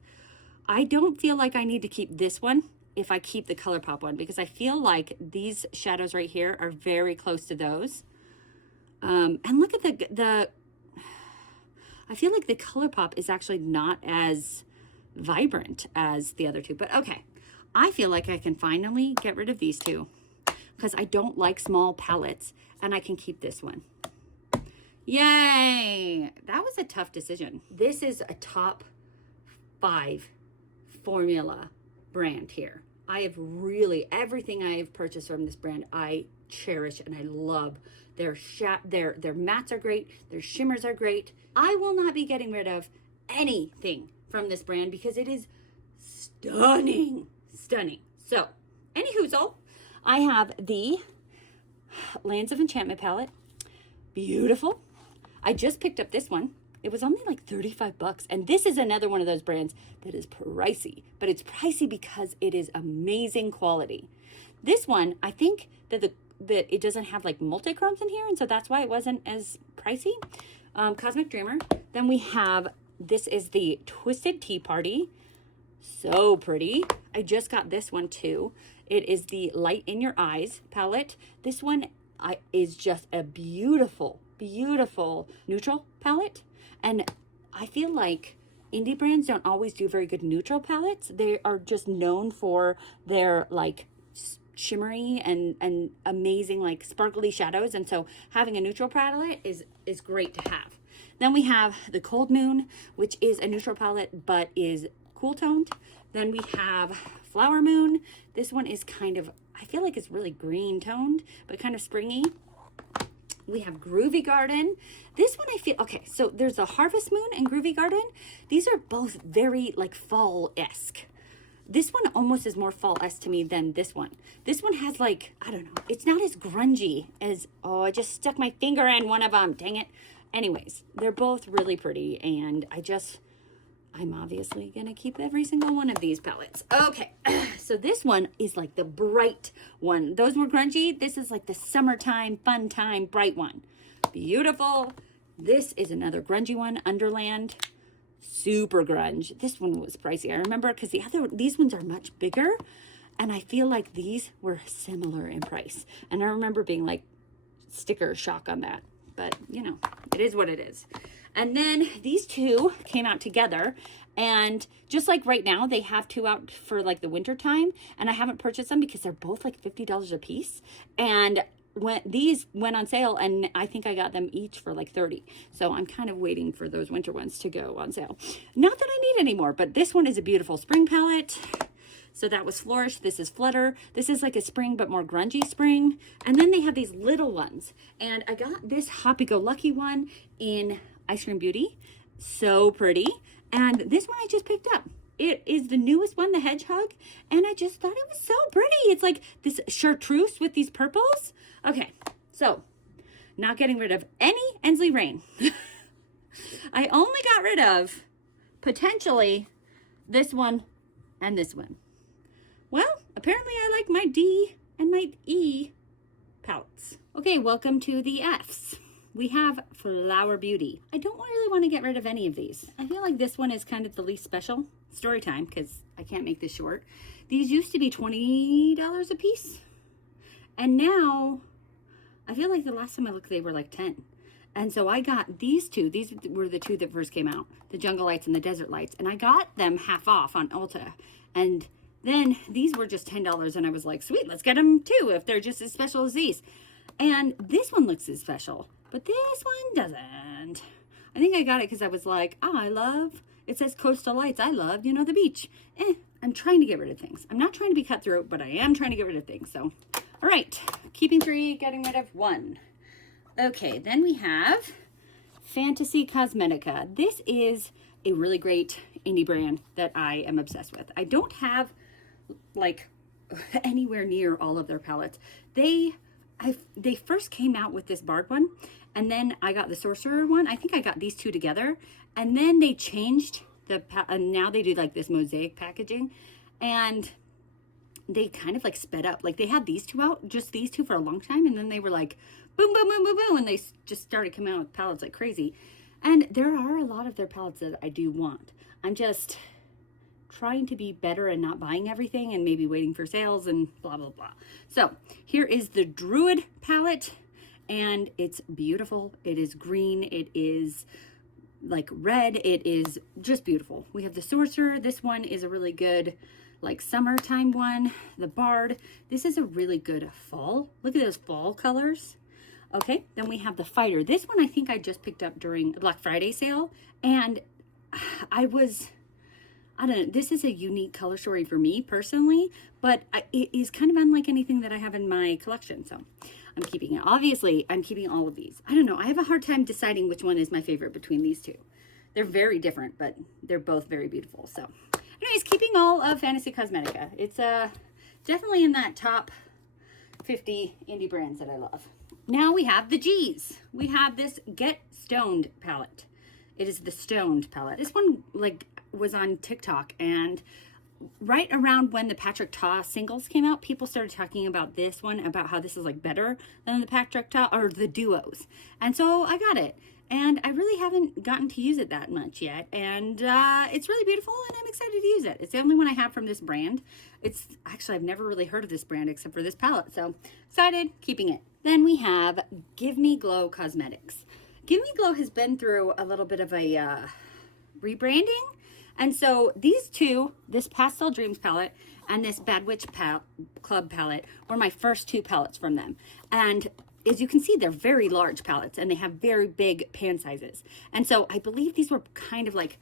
I don't feel like I need to keep this one if I keep the ColourPop one, because I feel like these shadows right here are very close to those. And look at the I feel like the ColourPop is actually not as vibrant as the other two, but okay. I feel like I can finally get rid of these two because I don't like small palettes, and I can keep this one. Yay! That was a tough decision. This is a top 5 formula brand here. I have really, everything I have purchased from this brand, I cherish and I love. Their mattes are great. Their shimmers are great. I will not be getting rid of anything from this brand because it is stunning. Stunning. So, any hoozle, I have the Lands of Enchantment palette. Beautiful. I just picked up this one. It was only like 35 bucks. And this is another one of those brands that is pricey, but it's pricey because it is amazing quality. This one, I think that it doesn't have like multi-chromes in here, and so that's why it wasn't as pricey. Cosmic Dreamer. Then we have, this is the Twisted Tea Party. So pretty. I just got this one too. It is the Light in Your Eyes palette. This one is just a beautiful neutral palette, and I feel like indie brands don't always do very good neutral palettes. They are just known for their like shimmery and amazing like sparkly shadows, and so having a neutral palette is great to have. Then we have the Cold Moon, which is a neutral palette but is cool toned. Then we have Flower Moon. This one is kind of, I feel like it's really green toned but kind of springy. We have Groovy Garden. This one I feel, okay, so there's a Harvest Moon and Groovy Garden. These are both very like fall-esque. This one almost is more fall-esque to me than this one. This one has like, I don't know, it's not as grungy as, oh, I just stuck my finger in one of them, dang it. Anyways, they're both really pretty, and I'm obviously gonna keep every single one of these palettes. Okay, so this one is like the bright one. Those were grungy. This is like the summertime, fun time, bright one. Beautiful. This is another grungy one, Underland. Super grunge. This one was pricey. I remember because these ones are much bigger, and I feel like these were similar in price. And I remember being like sticker shock on that. But you know, it is what it is. And then these two came out together, and just like right now, they have two out for like the winter time, and I haven't purchased them because they're both like $50 a piece. And when these went on sale, and I think I got them each for like 30. So I'm kind of waiting for those winter ones to go on sale. Not that I need any more, but this one is a beautiful spring palette. So that was Flourish. This is Flutter. This is like a spring, but more grungy spring. And then they have these little ones. And I got this Happy-Go-Lucky one in Ice Cream Beauty. So pretty. And this one I just picked up. It is the newest one, the Hedgehog. And I just thought it was so pretty. It's like this chartreuse with these purples. Okay, so not getting rid of any Ensley Rain. I only got rid of potentially this one and this one. Well, apparently I like my D and my E palettes. Okay, welcome to the Fs. We have Flower Beauty. I don't really want to get rid of any of these. I feel like this one is kind of the least special. Story time, because I can't make this short. These used to be $20 a piece. And now, I feel like the last time I looked, they were like 10. And so I got these two. These were the two that first came out. The Jungle Lights and the Desert Lights. And I got them half off on Ulta. And Then these were just $10 and I was like, sweet, let's get them too if they're just as special as these. And this one looks as special, but this one doesn't. I think I got it because I was like, oh, it says Coastal Lights. I love, the beach. I'm trying to get rid of things. I'm not trying to be cutthroat, but I am trying to get rid of things. So, all right, keeping 3, getting rid of 1. Okay, then we have Fantasy Cosmetica. This is a really great indie brand that I am obsessed with. I don't have like anywhere near all of their palettes. They first came out with this barred one, and then I got the Sorcerer one. I think I got these 2 together, and then they changed and now they do like this mosaic packaging, and they kind of like sped up. Like they had these 2 out, just these 2 for a long time, and then they were like boom, boom, boom, boom, boom, and they just started coming out with palettes like crazy. And there are a lot of their palettes that I do want. I'm just trying to be better and not buying everything and maybe waiting for sales and blah, blah, blah. So here is the Druid palette, and it's beautiful. It is green. It is like red. It is just beautiful. We have the Sorcerer. This one is a really good like summertime one. The Bard. This is a really good fall. Look at those fall colors. Okay, then we have the Fighter. This one I think I just picked up during the Black Friday sale, and I don't know, this is a unique color story for me personally, but it is kind of unlike anything that I have in my collection, so I'm keeping it. Obviously, I'm keeping all of these. I don't know, I have a hard time deciding which one is my favorite between these 2. They're very different, but they're both very beautiful. So anyways, keeping all of Fantasy Cosmetica. It's definitely in that top 50 indie brands that I love. Now we have the G's. We have this Get Stoned palette. It is the Stoned palette. This one like was on TikTok, and right around when the Patrick Ta singles came out, people started talking about this one, about how this is like better than the Patrick Ta or the duos. And so I got it, and I really haven't gotten to use it that much yet, and it's really beautiful, and I'm excited to use it. It's the only one I have from this brand. It's actually, I've never really heard of this brand except for this palette, so excited, keeping it. Then we have Give Me Glow Cosmetics. Give Me Glow has been through a little bit of a rebranding, and so these 2, this Pastel Dreams palette and this Bad Witch Club palette, were my first 2 palettes from them. And as you can see, they're very large palettes, and they have very big pan sizes. And so I believe these were kind of like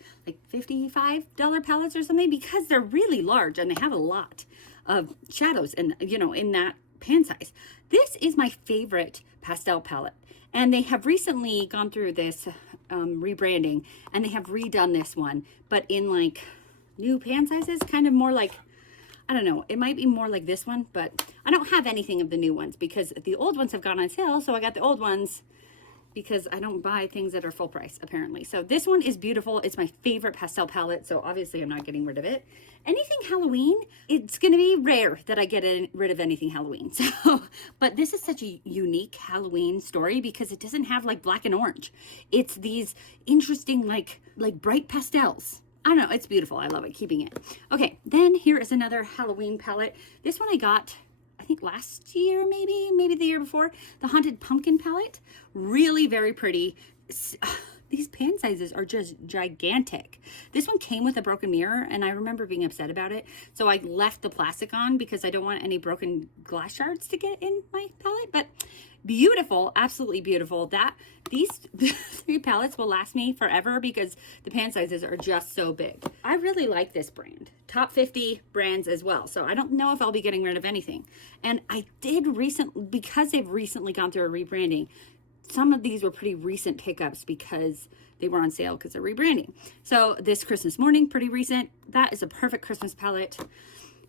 $55 palettes or something, because they're really large and they have a lot of shadows and in that pan size. This is my favorite pastel palette, and they have recently gone through this rebranding, and they have redone this one, but in like new pan sizes, kind of more like, I don't know, it might be more like this one, but I don't have anything of the new ones because the old ones have gone on sale. So I got the old ones because I don't buy things that are full price, apparently. So this one is beautiful. It's my favorite pastel palette, so obviously I'm not getting rid of it. Anything Halloween, it's going to be rare that I get rid of anything Halloween. So, but this is such a unique Halloween story because it doesn't have like black and orange. It's these interesting like bright pastels. I don't know, it's beautiful. I love it, keeping it. Okay, then here is another Halloween palette. This one I got, I think last year, maybe the year before. The Haunted Pumpkin palette. Really very pretty. These pan sizes are just gigantic. This one came with a broken mirror, and I remember being upset about it. So I left the plastic on because I don't want any broken glass shards to get in my palette. But beautiful, absolutely beautiful. These 3 palettes will last me forever because the pan sizes are just so big. I really like this brand. Top 50 brands as well. So I don't know if I'll be getting rid of anything. And I did because they've recently gone through a rebranding, some of these were pretty recent pickups because they were on sale because they're rebranding. So this Christmas Morning, pretty recent. That is a perfect Christmas palette.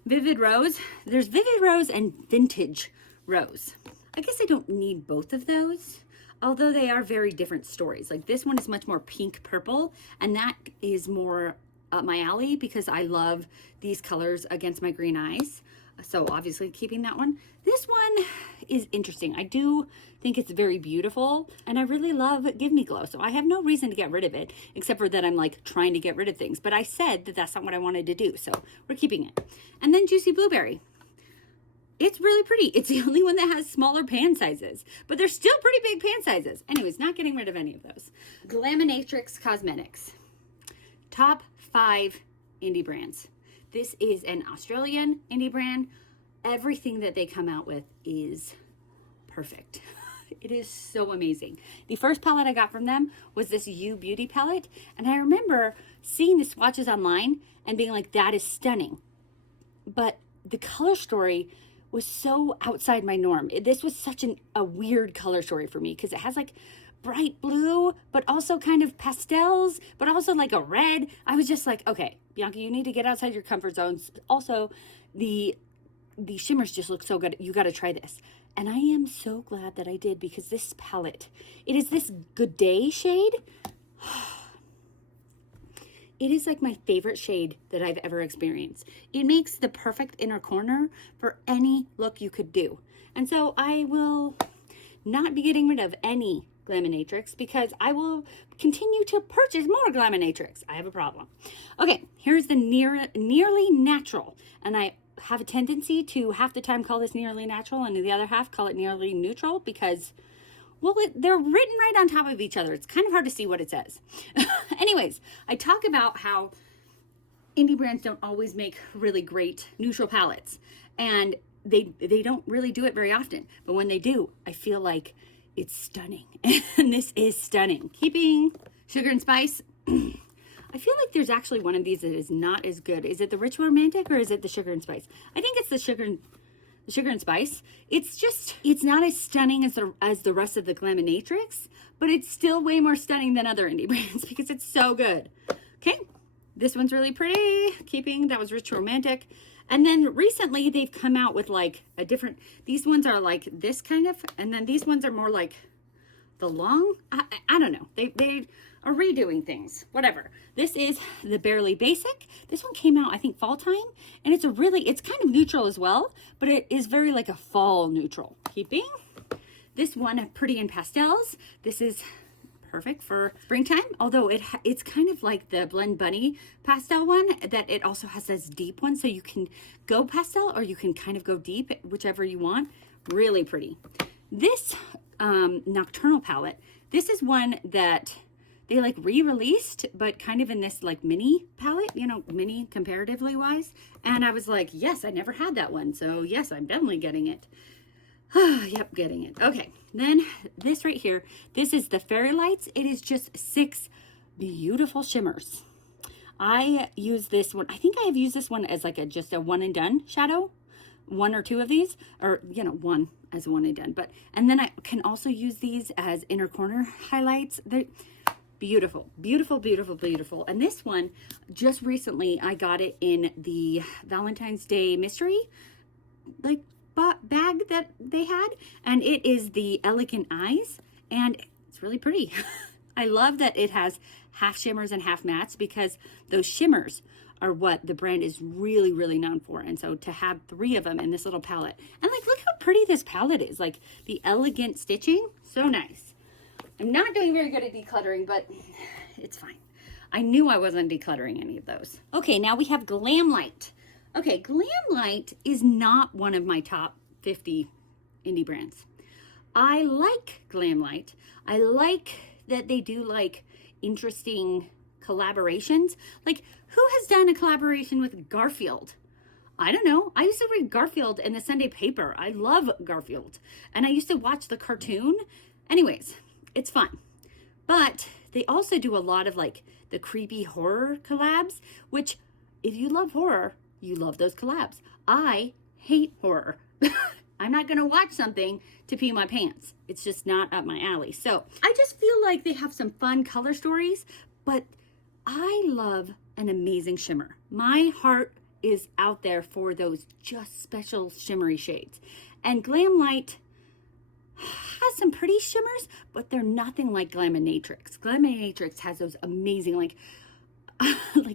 Vivid Rose. There's Vivid Rose and Vintage Rose. I guess I don't need both of those, although they are very different stories. Like this one is much more pink purple, and that is more up my alley because I love these colors against my green eyes. So obviously keeping that one. This one is interesting. I do think it's very beautiful, and I really love Give Me Glow. So I have no reason to get rid of it, except for that I'm like trying to get rid of things. But I said that that's not what I wanted to do, so we're keeping it. And then Juicy Blueberry. It's really pretty. It's the only one that has smaller pan sizes, but they're still pretty big pan sizes. Anyways, not getting rid of any of those. Glaminatrix Cosmetics. Top 5 indie brands. This is an Australian indie brand. Everything that they come out with is perfect. It is so amazing. The first palette I got from them was this You Beauty palette. And I remember seeing the swatches online and being like, that is stunning. But the color story was so outside my norm. This was such a weird color story for me because it has like bright blue, but also kind of pastels, but also like a red. I was just like, okay, Bianca, you need to get outside your comfort zones. Also, the shimmers just look so good. You got to try this. And I am so glad that I did, because this palette, it is this Good Day shade. It is like my favorite shade that I've ever experienced. It makes the perfect inner corner for any look you could do. And so I will not be getting rid of any Glaminatrix because I will continue to purchase more Glaminatrix. I have a problem. Okay, here's the Nearly Natural. And I have a tendency to half the time call this Nearly Natural and the other half call it Nearly Neutral because, well, they're written right on top of each other. It's kind of hard to see what it says. Anyways, I talk about how indie brands don't always make really great neutral palettes, and they don't really do it very often. But when they do, I feel like it's stunning. And this is stunning. Keeping Sugar and Spice. I feel like there's actually one of these that is not as good. Is it the Rich Romantic or is it the Sugar and Spice? I think it's the Sugar and Spice. It's not as stunning as the rest of the Glaminatrix, but it's still way more stunning than other indie brands because it's so good. Okay, this one's really pretty. That was Rich Romantic. And then recently they've come out with like a different, these ones are like this kind of, and then these ones are more like the long, I don't know. They are redoing things, whatever. This is the Barely Basic. This one came out, I think, fall time. And it's kind of neutral as well, but it is very like a fall neutral. Keeping this one Pretty in Pastels. This is perfect for springtime, although it's kind of like the Blend Bunny pastel one, that it also has this deep one, so you can go pastel or you can kind of go deep, whichever you want. Really pretty. This Nocturnal palette, this is one that they like re-released, but kind of in this like mini palette, mini comparatively wise. And I was like, yes, I never had that one, so yes, I'm definitely getting it. Yep, getting it. Okay, then this right here, this is the Fairy Lights. It is just 6 beautiful shimmers. I use this one. I think I have used this one as like just a one and done shadow. 1 or 2 of these, or one as one and done. And then I can also use these as inner corner highlights. They're beautiful, beautiful, beautiful, beautiful. And this one, just recently, I got it in the Valentine's Day mystery like bag that they had, and it is the Elegant Eyes, and it's really pretty. I love that it has half shimmers and half mattes, because those shimmers are what the brand is really, really known for. And so to have 3 of them in this little palette, and like, look how pretty this palette is, like the elegant stitching, so nice. I'm not doing very good at decluttering, but it's fine. I knew I wasn't decluttering any of those. Okay, now we have Glamlight. Okay, Glamlight is not one of my top 50 indie brands. I like Glamlight. I like that they do like interesting collaborations. Like, who has done a collaboration with Garfield? I don't know. I used to read Garfield in the Sunday paper. I love Garfield. And I used to watch the cartoon. Anyways, it's fun. But they also do a lot of like the creepy horror collabs, which if you love horror, you love those collabs. I hate horror. I'm not going to watch something to pee my pants. It's just not up my alley. So I just feel like they have some fun color stories, but I love an amazing shimmer. My heart is out there for those just special shimmery shades. And Glamlight has some pretty shimmers, but they're nothing like Glaminatrix. Glaminatrix has those amazing, like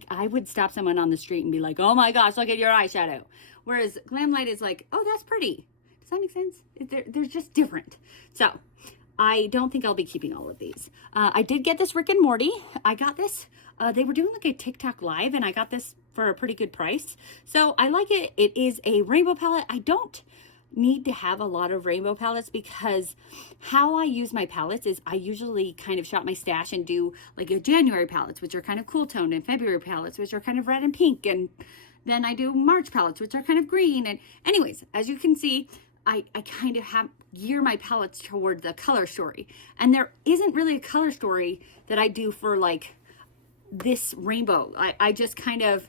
I would stop someone on the street and be like, oh my gosh, look at your eyeshadow. Whereas Glamlight is like, oh, that's pretty. Does that make sense? They're just different. So I don't think I'll be keeping all of these. I did get this Rick and Morty. I got this. They were doing like a TikTok live, and I got this for a pretty good price. So I like it. It is a rainbow palette. I don't need to have a lot of rainbow palettes, because how I use my palettes is I usually kind of shop my stash and do like a January palettes, which are kind of cool toned, and February palettes, which are kind of red and pink and Then I do March palettes, which are kind of green. And anyways, as you can see, I kind of gear my palettes toward the color story. And there isn't really a color story that I do for like this rainbow. I just kind of,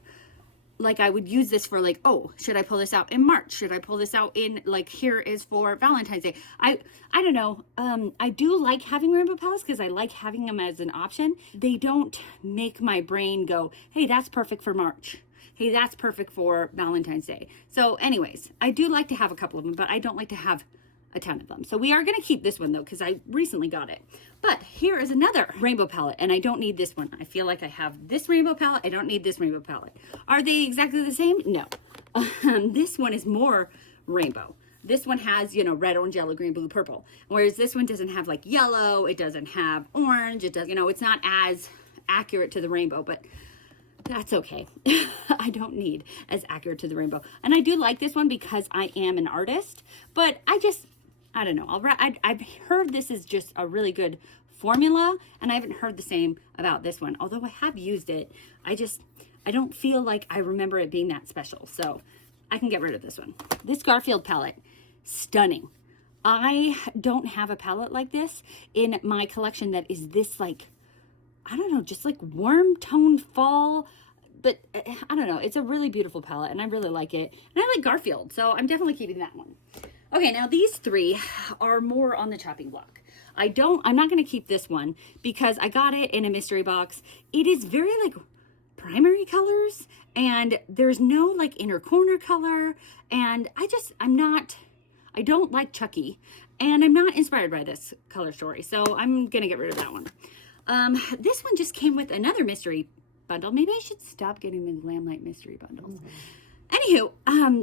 like, I would use this for like, oh, should I pull this out in March? Should I pull this out in, like, here is for Valentine's Day? I don't know. I do like having rainbow palettes because I like having them as an option. They don't make my brain go, hey, that's perfect for March. Hey, that's perfect for Valentine's Day. So anyways, I do like to have a couple of them, but I don't like to have a ton of them. So we are going to keep this one though, because I recently got it. But here is another rainbow palette, and I don't need this one. I feel like I have this rainbow palette. I don't need this rainbow palette. Are they exactly the same? No. This one is more rainbow. This one has, you know, red, orange, yellow, green, blue, purple. Whereas this one doesn't have like yellow. It doesn't have orange. It does, you know, it's not as accurate to the rainbow, but that's okay. I don't need as accurate to the rainbow. And I do like this one because I am an artist, but I don't know. I've heard this is just a really good formula, and I haven't heard the same about this one. Although I have used it, I don't feel like I remember it being that special. So I can get rid of this one. This Garfield palette, stunning. I don't have a palette like this in my collection that is this, like, I don't know, just like warm toned fall. But I don't know. It's a really beautiful palette, and I really like it. And I like Garfield, so I'm definitely keeping that one. Okay, now these three are more on the chopping block. I'm not going to keep this one because I got it in a mystery box. It is very like primary colors, and there's no like inner corner color. And I don't like Chucky, and I'm not inspired by this color story. So I'm going to get rid of that one. This one just came with another mystery bundle. Maybe I should stop getting the Glamlight mystery bundles. Anywho,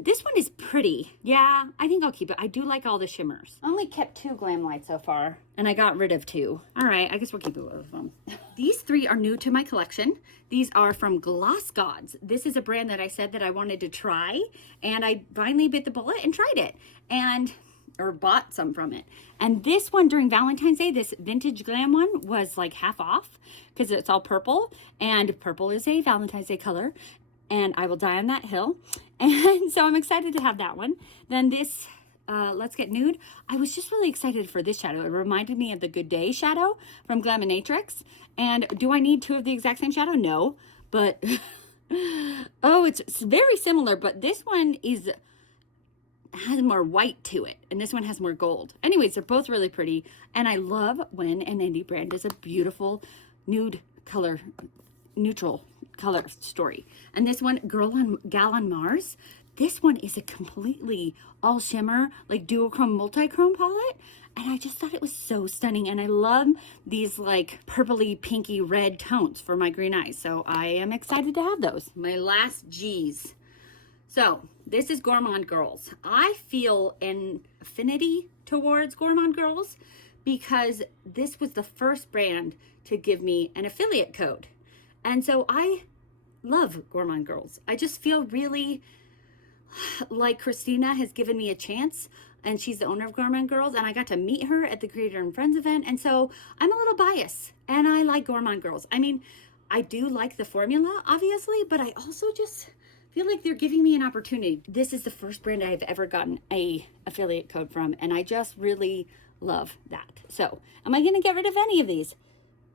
this one is pretty. Yeah, I think I'll keep it. I do like all the shimmers. I only kept 2 Glamlights so far, and I got rid of 2. All right, I guess we'll keep it with them. These 3 are new to my collection. These are from Gloss Gods. This is a brand that I said that I wanted to try, and I finally bit the bullet and tried it, or bought some from it. And this one during Valentine's Day, this vintage glam one, was like half off because it's all purple, and purple is a Valentine's Day color, and I will die on that hill. And so I'm excited to have that one. Then this Let's Get Nude, I was just really excited for this shadow. It reminded me of the Good Day shadow from Glaminatrix. And do I need 2 of the exact same shadow? No, but oh, it's very similar, but this one has more white to it, and this one has more gold. Anyways, they're both really pretty, and I love when an indie brand does a beautiful nude color, neutral color story. And this one, Gal on Mars, this one is a completely all shimmer, like duochrome, multi-chrome palette, and I just thought it was so stunning. And I love these like purpley, pinky, red tones for my green eyes, so I am excited to have those. My last G's. So this is Gourmand Girls. I feel an affinity towards Gourmand Girls because this was the first brand to give me an affiliate code. And so I love Gourmand Girls. I just feel really like Christina has given me a chance, and she's the owner of Gourmand Girls, and I got to meet her at the Creator and Friends event. And so I'm a little biased, and I like Gourmand Girls. I mean, I do like the formula, obviously, but I also just feel like they're giving me an opportunity. This is the first brand I've ever gotten a affiliate code from, and I just really love that. So am I going to get rid of any of these?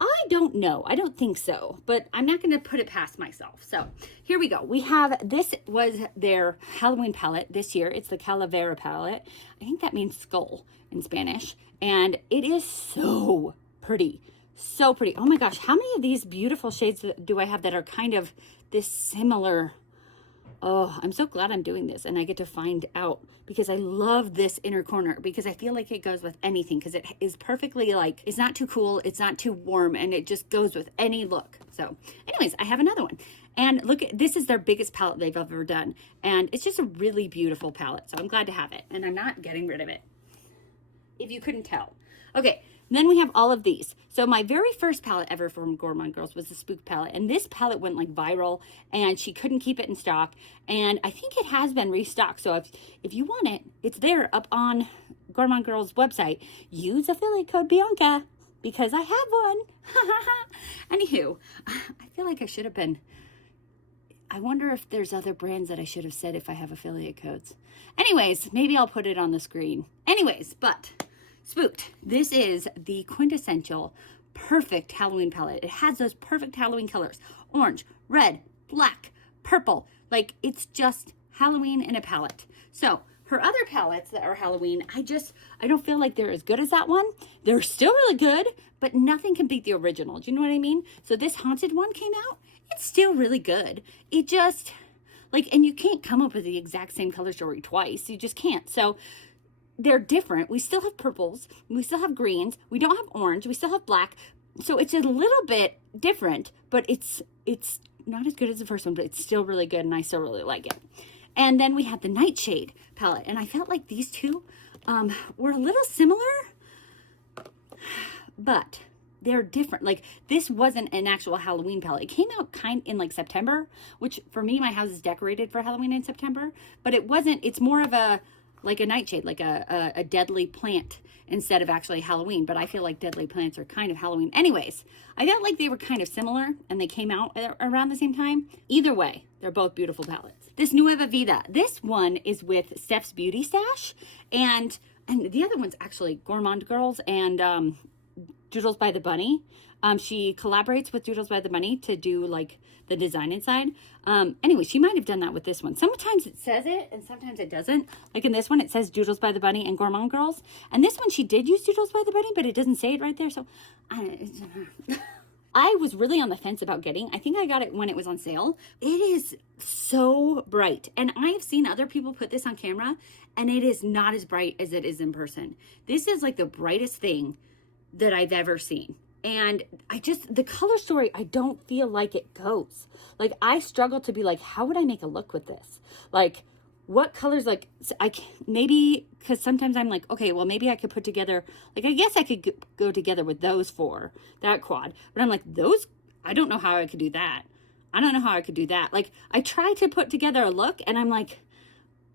I don't know. I don't think so, but I'm not going to put it past myself. So here we go. We have, this was their Halloween palette this year. It's the Calavera palette. I think that means skull in Spanish. And it is so pretty. So pretty. Oh my gosh. How many of these beautiful shades do I have that are kind of this similar? Oh, I'm so glad I'm doing this and I get to find out, because I love this inner corner, because I feel like it goes with anything, because it is perfectly like, it's not too cool, it's not too warm, and it just goes with any look. So anyways, I have another one. And look, this is their biggest palette they've ever done. And it's just a really beautiful palette. So I'm glad to have it. And I'm not getting rid of it, if you couldn't tell. Okay, then we have all of these. So my very first palette ever from Gourmand Girls was the Spook palette. And this palette went like viral, and she couldn't keep it in stock. And I think it has been restocked. So if you want it, it's there up on Gourmand Girls website. Use affiliate code Bianca, because I have one. Anywho, I feel like I I wonder if there's other brands that I should have said if I have affiliate codes. Anyways, maybe I'll put it on the screen. Anyways, but Spooked. This is the quintessential perfect Halloween palette. It has those perfect Halloween colors. Orange, red, black, purple. Like, it's just Halloween in a palette. So her other palettes that are Halloween, I don't feel like they're as good as that one. They're still really good, but nothing can beat the original. Do you know what I mean? So this Haunted one came out. It's still really good. It just, like, and you can't come up with the exact same color story twice. You just can't. So they're different. We still have purples. We still have greens. We don't have orange. We still have black. So it's a little bit different, but it's not as good as the first one, but it's still really good, and I still really like it. And then we had the Nightshade palette, and I felt like these two were a little similar, but they're different. Like, this wasn't an actual Halloween palette. It came out in like September, which for me, my house is decorated for Halloween in September, but it's more of a nightshade, like a deadly plant instead of actually Halloween. But I feel like deadly plants are kind of Halloween. Anyways, I felt like they were kind of similar and they came out around the same time. Either way, they're both beautiful palettes. This Nueva Vida, this one is with Steph's Beauty Stash, and the other one's actually Gourmand Girls and Doodles by the Bunny. She collaborates with Doodles by the Bunny to do like the design inside. Anyway, she might have done that with this one. Sometimes it says it and sometimes it doesn't. Like in this one, it says Doodles by the Bunny and Gourmand Girls. And this one, she did use Doodles by the Bunny, but it doesn't say it right there. So I was really on the fence about getting. I think I got it when it was on sale. It is so bright. And I've seen other people put this on camera, and it is not as bright as it is in person. This is like the brightest thing that I've ever seen. And the color story, I don't feel like it goes. Like, I struggle to be like, how would I make a look with this? Like, what colors, like, maybe, because sometimes I'm like, okay, well, maybe I could put together, like, I guess I could go together with those four, that quad. But I'm like, those, I don't know how I could do that. I don't know how I could do that. Like, I try to put together a look, and I'm like,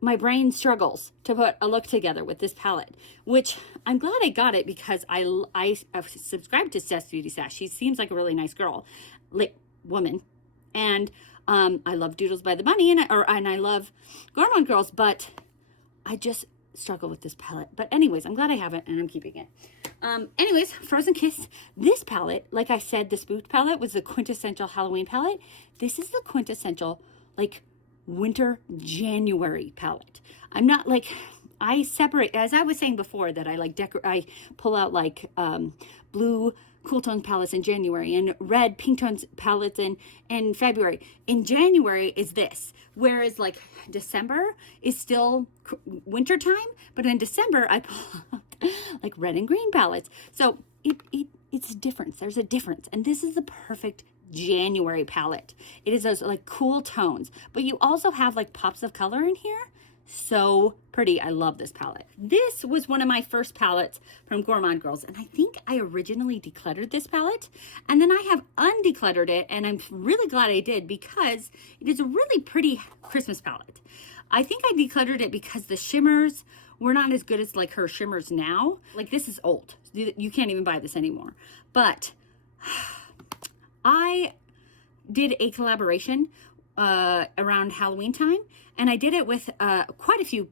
my brain struggles to put a look together with this palette, which I'm glad I got it because I subscribed to Steph's Beauty Stash. She seems like a really nice girl, like woman. And I love Doodles by the Bunny and I love Gourmand Girls, but I just struggle with this palette. But anyways, I'm glad I have it and I'm keeping it. Anyways, Frozen Kiss. This palette, like I said, the Spooked palette was the quintessential Halloween palette. This is the quintessential, like, winter January palette. I'm not like, I separate, as I was saying before, that I like I pull out like blue cool tones palettes in January and red pink tones palettes in February. In January is this, whereas like December is still winter time, but in December I pull out like red and green palettes. So it's a difference. There's a difference, and this is the perfect January palette. It is those like cool tones, but you also have like pops of color in here. So pretty. I love this palette. This was one of my first palettes from Gourmand Girls, and I think I originally decluttered this palette, and then I have undecluttered it, and I'm really glad I did because it is a really pretty Christmas palette. I think I decluttered it because the shimmers were not as good as like her shimmers now. Like, this is old. You can't even buy this anymore. But I did a collaboration around Halloween time, and I did it with quite a few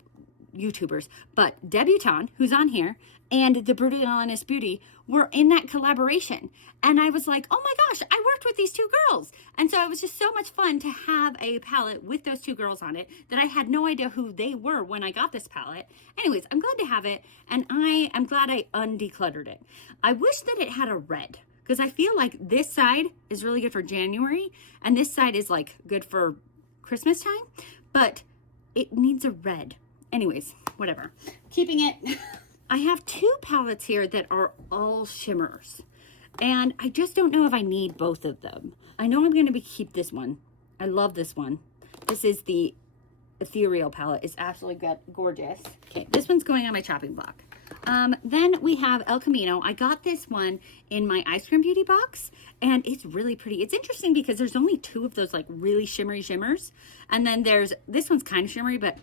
YouTubers, but Debutante, who's on here, and the Brooding Honest Beauty were in that collaboration. And I was like, oh my gosh, I worked with these two girls. And so it was just so much fun to have a palette with those two girls on it that I had no idea who they were when I got this palette. Anyways, I'm glad to have it, and I'm glad I undecluttered it. I wish that it had a red, because I feel like this side is really good for January, and this side is like good for Christmas time, but it needs a red. Anyways, whatever. Keeping it. I have two palettes here that are all shimmers, and I just don't know if I need both of them. I know I'm going to keep this one. I love this one. This is the Ethereal palette. It's absolutely gorgeous. Okay, this one's going on my chopping block. Then we have El Camino. I got this one in my Ice Cream Beauty box, and it's really pretty. It's interesting because there's only two of those like really shimmery shimmers, and then there's this one's kind of shimmery, but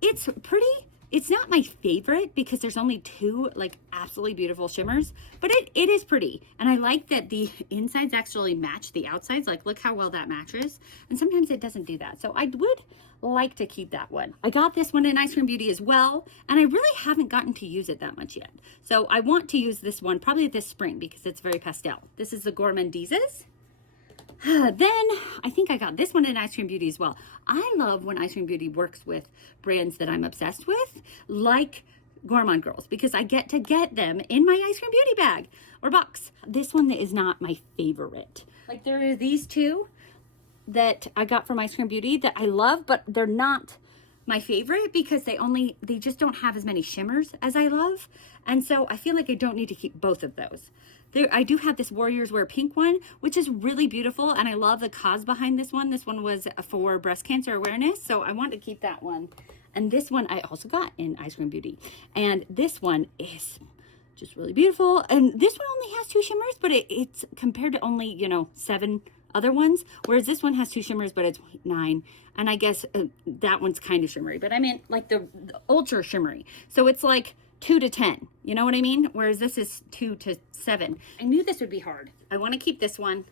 it's pretty. It's not my favorite because there's only two like absolutely beautiful shimmers, but it is pretty. And I like that the insides actually match the outsides. Like, look how well that matches. And sometimes it doesn't do that. So I would like to keep that one. I got this one in Ice Cream Beauty as well, and I really haven't gotten to use it that much yet. So I want to use this one probably this spring because it's very pastel. This is the Gourmandizes. Then I think I got this one in Ice Cream Beauty as well. I love when Ice Cream Beauty works with brands that I'm obsessed with, like Gourmand Girls, because I get to get them in my Ice Cream Beauty bag or box. This one is not my favorite. Like, there are these two that I got from Ice Cream Beauty that I love, but they're not my favorite because they just don't have as many shimmers as I love. And so I feel like I don't need to keep both of those. I do have this Warriors Wear pink one, which is really beautiful, and I love the cause behind this one. This one was for breast cancer awareness, so I want to keep that one. And this one I also got in Ice Cream Beauty. And this one is just really beautiful. And this one only has 2 shimmers, but it's compared to only, 7 other ones, whereas this one has 2 shimmers, but it's 9. And I guess that one's kind of shimmery, but I mean like the ultra shimmery. So it's like 2 to 10, you know what I mean? Whereas this is 2 to 7. I knew this would be hard. I want to keep this one,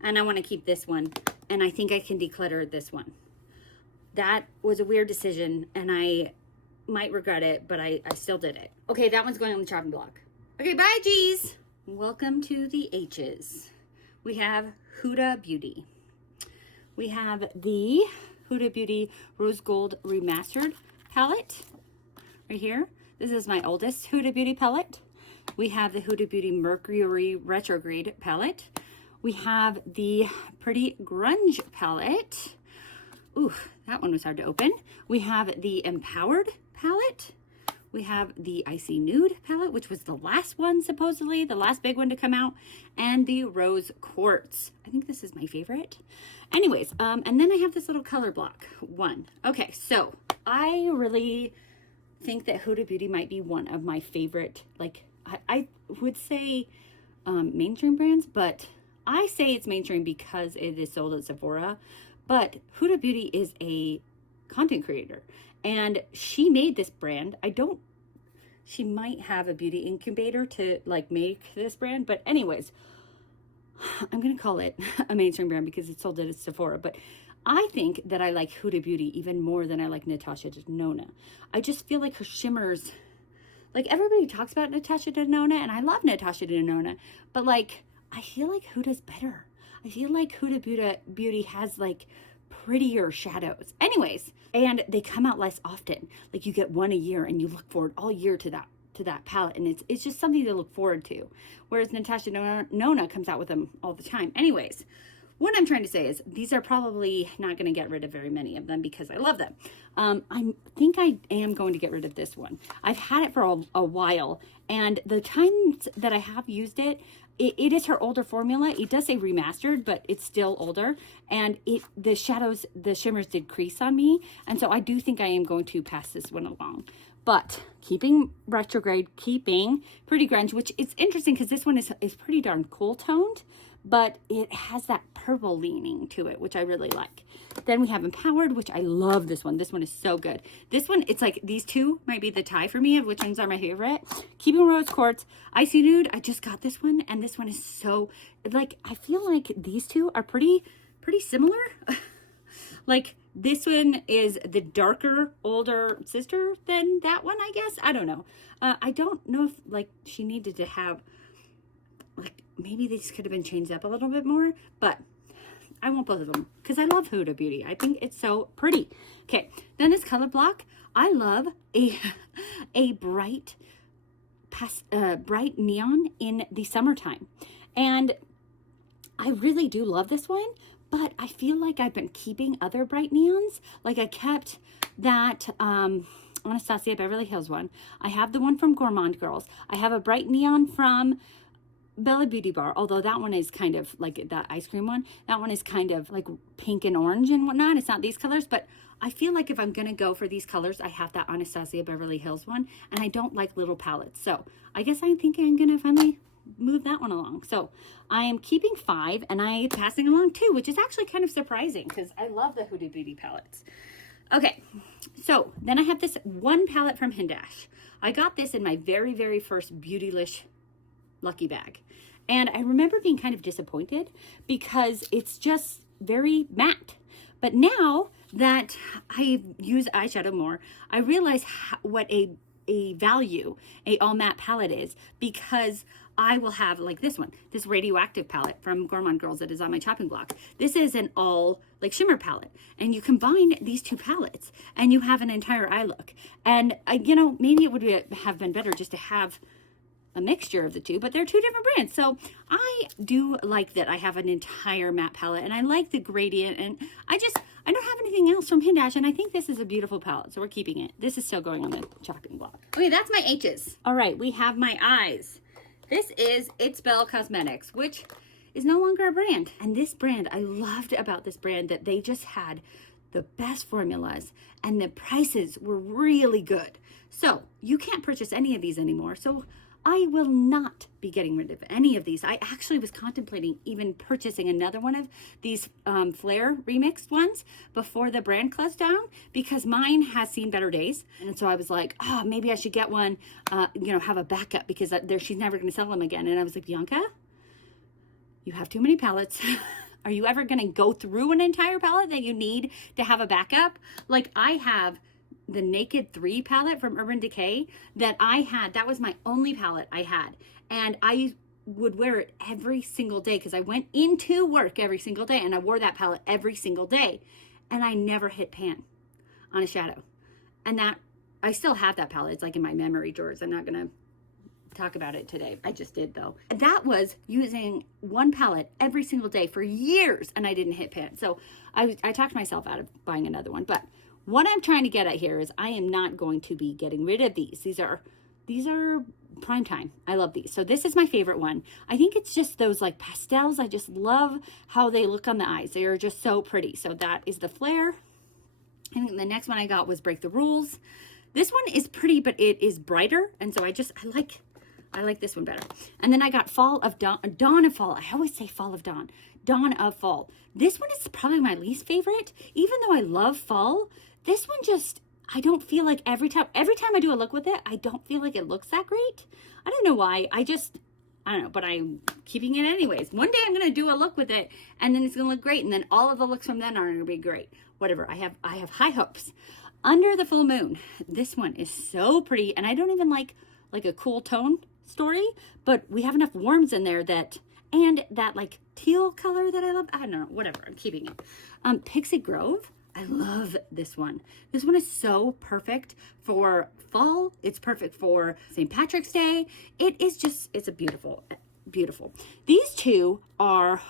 and I want to keep this one, and I think I can declutter this one. That was a weird decision, and I might regret it, but I still did it. Okay, that one's going on the chopping block. Okay, bye, G's. Welcome to the H's. We have Huda Beauty. We have the Huda Beauty Rose Gold Remastered palette right here. This is my oldest Huda Beauty palette. We have the Huda Beauty Mercury Retrograde palette. We have the Pretty Grunge palette. Ooh, that one was hard to open. We have the Empowered palette. We have the Icy Nude palette, which was the last one, supposedly, the last big one to come out, and the Rose Quartz. I think this is my favorite. Anyways, and then I have this little color block one. Okay, so I really think that Huda Beauty might be one of my favorite, like, I would say mainstream brands, but I say it's mainstream because it is sold at Sephora. But Huda Beauty is a content creator, and she made this brand. She might have a beauty incubator to like make this brand, but anyways, I'm going to call it a mainstream brand because it's sold at Sephora. But I think that I like Huda Beauty even more than I like Natasha Denona. I just feel like her shimmers, like everybody talks about Natasha Denona, and I love Natasha Denona, but like, I feel like Huda's better. I feel like Huda Beauty has like prettier shadows. Anyways, and they come out less often. Like, you get one a year and you look forward all year to that palette, and it's just something to look forward to. Whereas Natasha Denona comes out with them all the time. Anyways, what I'm trying to say is these are probably not going to get rid of very many of them because I love them. I think I am going to get rid of this one. I've had it for a while, and the times that I have used it, it is her older formula. It does say remastered, but it's still older. And the shimmers did crease on me. And so I do think I am going to pass this one along. But keeping Retrograde, keeping Pretty Grunge, which is interesting because this one is pretty darn cool toned, but it has that purple leaning to it, which I really like. Then we have Empowered, which I love this one. This one is so good. This one, it's like these two might be the tie for me of which ones are my favorite. Keeping Rose Quartz, Icy Nude, I just got this one, and this one is so, like, I feel like these two are pretty similar. Like, this one is the darker, older sister than that one, I guess. I don't know. I don't know if, like, she needed to have, like, maybe these could have been changed up a little bit more, but I want both of them because I love Huda Beauty. I think it's so pretty. Okay, then this color block. I love a bright neon in the summertime, and I really do love this one. But I feel like I've been keeping other bright neons. Like, I kept that Anastasia Beverly Hills one. I have the one from Gourmand Girls. I have a bright neon from Bella Beauty Bar, although that one is kind of like that ice cream one. That one is kind of like pink and orange and whatnot. It's not these colors, but I feel like if I'm going to go for these colors, I have that Anastasia Beverly Hills one, and I don't like little palettes. So I guess I'm thinking I'm going to finally move that one along. So I am keeping 5 and I passing along 2, which is actually kind of surprising because I love the Huda Beauty palettes. Okay, so then I have this one palette from Hindash. I got this in my very, very first Beautylish lucky bag. And I remember being kind of disappointed because it's just very matte. But now that I use eyeshadow more, I realize what a value a all matte palette is, because I will have like this one, this radioactive palette from Gourmand Girls that is on my chopping block. This is an all like shimmer palette, and you combine these two palettes and you have an entire eye look. And you know, maybe it would have been better just to have a mixture of the two, but they're two different brands. So I do like that I have an entire matte palette, and I like the gradient, and I don't have anything else from Hindash, and I think this is a beautiful palette, so we're keeping it. This is still going on the chopping block. Okay, that's my H's. All right, we have my eyes. This is It's Belle Cosmetics, which is no longer a brand. And this brand, I loved about this brand that they just had the best formulas and the prices were really good. So you can't purchase any of these anymore. So I will not be getting rid of any of these. I actually was contemplating even purchasing another one of these Flare remixed ones before the brand closed down, because mine has seen better days. And so I was like, oh, maybe I should get one, you know, have a backup, because she's never going to sell them again. And I was like, Bianca, you have too many palettes. Are you ever going to go through an entire palette that you need to have a backup? Like, I have the Naked 3 palette from Urban Decay that I had. That was my only palette I had. And I would wear it every single day because I went into work every single day and I wore that palette every single day. And I never hit pan on a shadow. And that, I still have that palette. It's like in my memory drawers. I'm not going to talk about it today. I just did though. That was using one palette every single day for years and I didn't hit pan. So I talked myself out of buying another one. But what I'm trying to get at here is I am not going to be getting rid of these. These are prime time. I love these. So this is my favorite one. I think it's just those like pastels. I just love how they look on the eyes. They are just so pretty. So that is the Flare. And the next one I got was Break the Rules. This one is pretty, but it is brighter. And so I like this one better. And then I got Dawn of Fall. I always say Fall of Dawn. Dawn of Fall. This one is probably my least favorite. Even though I love fall, this one just, I don't feel like every time I do a look with it, I don't feel like it looks that great. I don't know why. I don't know, but I'm keeping it anyways. One day I'm going to do a look with it and then it's going to look great. And then all of the looks from then are going to be great. Whatever. I have high hopes. Under the Full Moon. This one is so pretty. And I don't even like a cool tone story, but we have enough warms in there and that like teal color that I love. I don't know, whatever. I'm keeping it. Pixie Grove. I love this one. This one is so perfect for fall. It's perfect for St. Patrick's Day. It's a beautiful. These two are,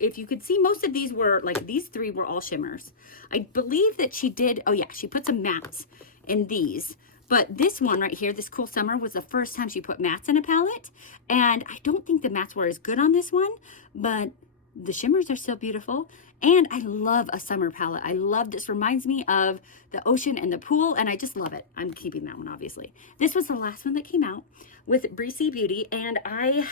if you could see, most of these were like, these three were all shimmers. I believe that she did, oh yeah, she put some mattes in these. But this one right here, this Cool Summer, was the first time she put mattes in a palette. And I don't think the mattes were as good on this one, but the shimmers are still beautiful. And I love a summer palette. I love this. Reminds me of the ocean and the pool, and I just love it. I'm keeping that one, obviously. This was the last one that came out with Breezy Beauty, and I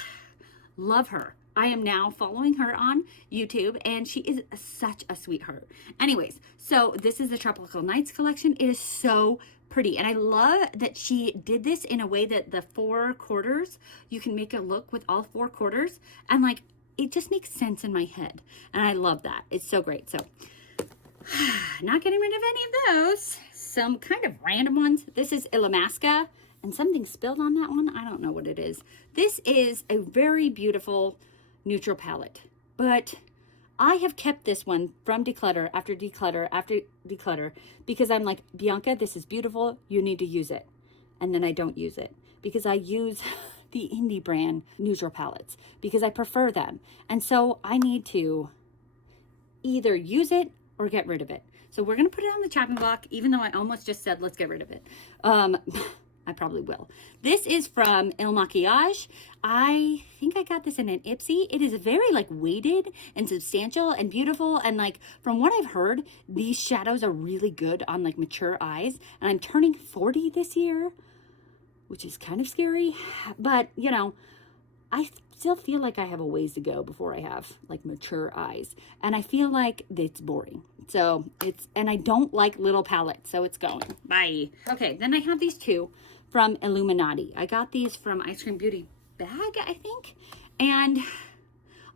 love her. I am now following her on YouTube, and she is such a sweetheart. Anyways, so this is the Tropical Nights collection. It is so pretty, and I love that she did this in a way that the 4 quarters, you can make a look with all 4 quarters, and like, it just makes sense in my head. And I love that. It's so great. So not getting rid of any of those. Some kind of random ones. This is Ilamasca and something spilled on that one. I don't know what it is. This is a very beautiful neutral palette, but I have kept this one from declutter after declutter after declutter because I'm like, Bianca, this is beautiful. You need to use it. And then I don't use it because I use the indie brand neutral palettes because I prefer them. And so I need to either use it or get rid of it. So we're going to put it on the chopping block, even though I almost just said, let's get rid of it. I probably will. This is from Il Maquillage. I think I got this in an Ipsy. It is very like weighted and substantial and beautiful. And like from what I've heard, these shadows are really good on like mature eyes. And I'm turning 40 this year, which is kind of scary, but you know, I still feel like I have a ways to go before I have like mature eyes. And I feel like it's boring. So and I don't like little palettes. So it's going. Bye. Okay, then I have these two from Illuminati. I got these from Ice Cream Beauty Bag, I think. And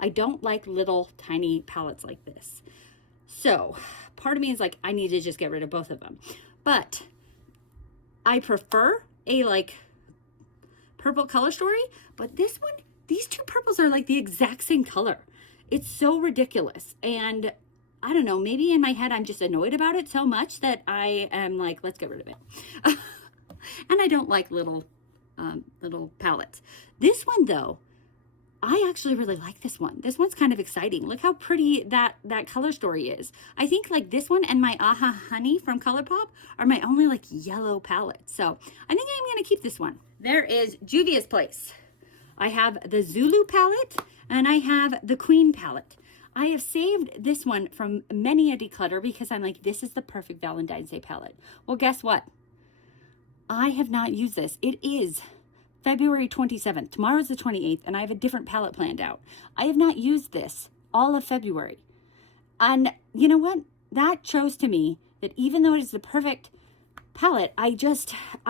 I don't like little tiny palettes like this. So part of me is like, I need to just get rid of both of them. But I prefer a like purple color story, but this one, these two purples are like the exact same color. It's so ridiculous. And I don't know, maybe in my head, I'm just annoyed about it so much that I am like, let's get rid of it. And I don't like little palettes. This one though, I actually really like this one. This one's kind of exciting. Look how pretty that color story is. I think like this one and my Aha Honey from ColourPop are my only like yellow palettes. So I think I'm gonna keep this one. There is Juvia's Place. I have the Zulu palette and I have the Queen palette. I have saved this one from many a declutter because I'm like, this is the perfect Valentine's Day palette. Well, guess what? I have not used this. It is February 27th. Tomorrow's the 28th, and I have a different palette planned out. I have not used this all of February. And you know what? That shows to me that even though it is the perfect palette, I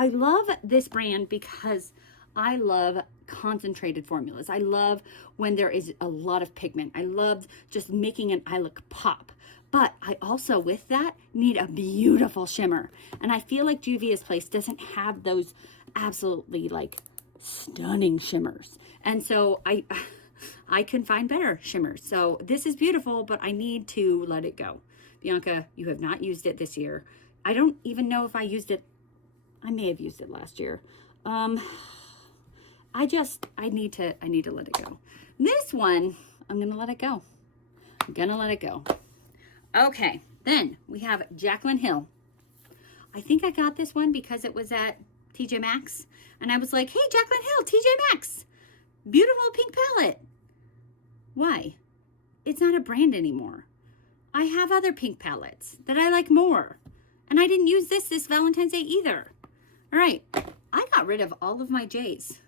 love this brand because I love concentrated formulas. I love when there is a lot of pigment. I love just making an eye look pop. But I also, with that, need a beautiful shimmer. And I feel like Juvia's Place doesn't have those absolutely like stunning shimmers. And so I can find better shimmers. So this is beautiful, but I need to let it go. Bianca, you have not used it this year. I don't even know if I used it. I may have used it last year. I need to let it go. This one, I'm going to let it go. I'm going to let it go. Okay. Then we have Jaclyn Hill. I think I got this one because it was at TJ Maxx. And I was like, hey, Jaclyn Hill, TJ Maxx. Beautiful pink palette. Why? It's not a brand anymore. I have other pink palettes that I like more. And I didn't use this Valentine's Day either. All right. I got rid of all of my J's.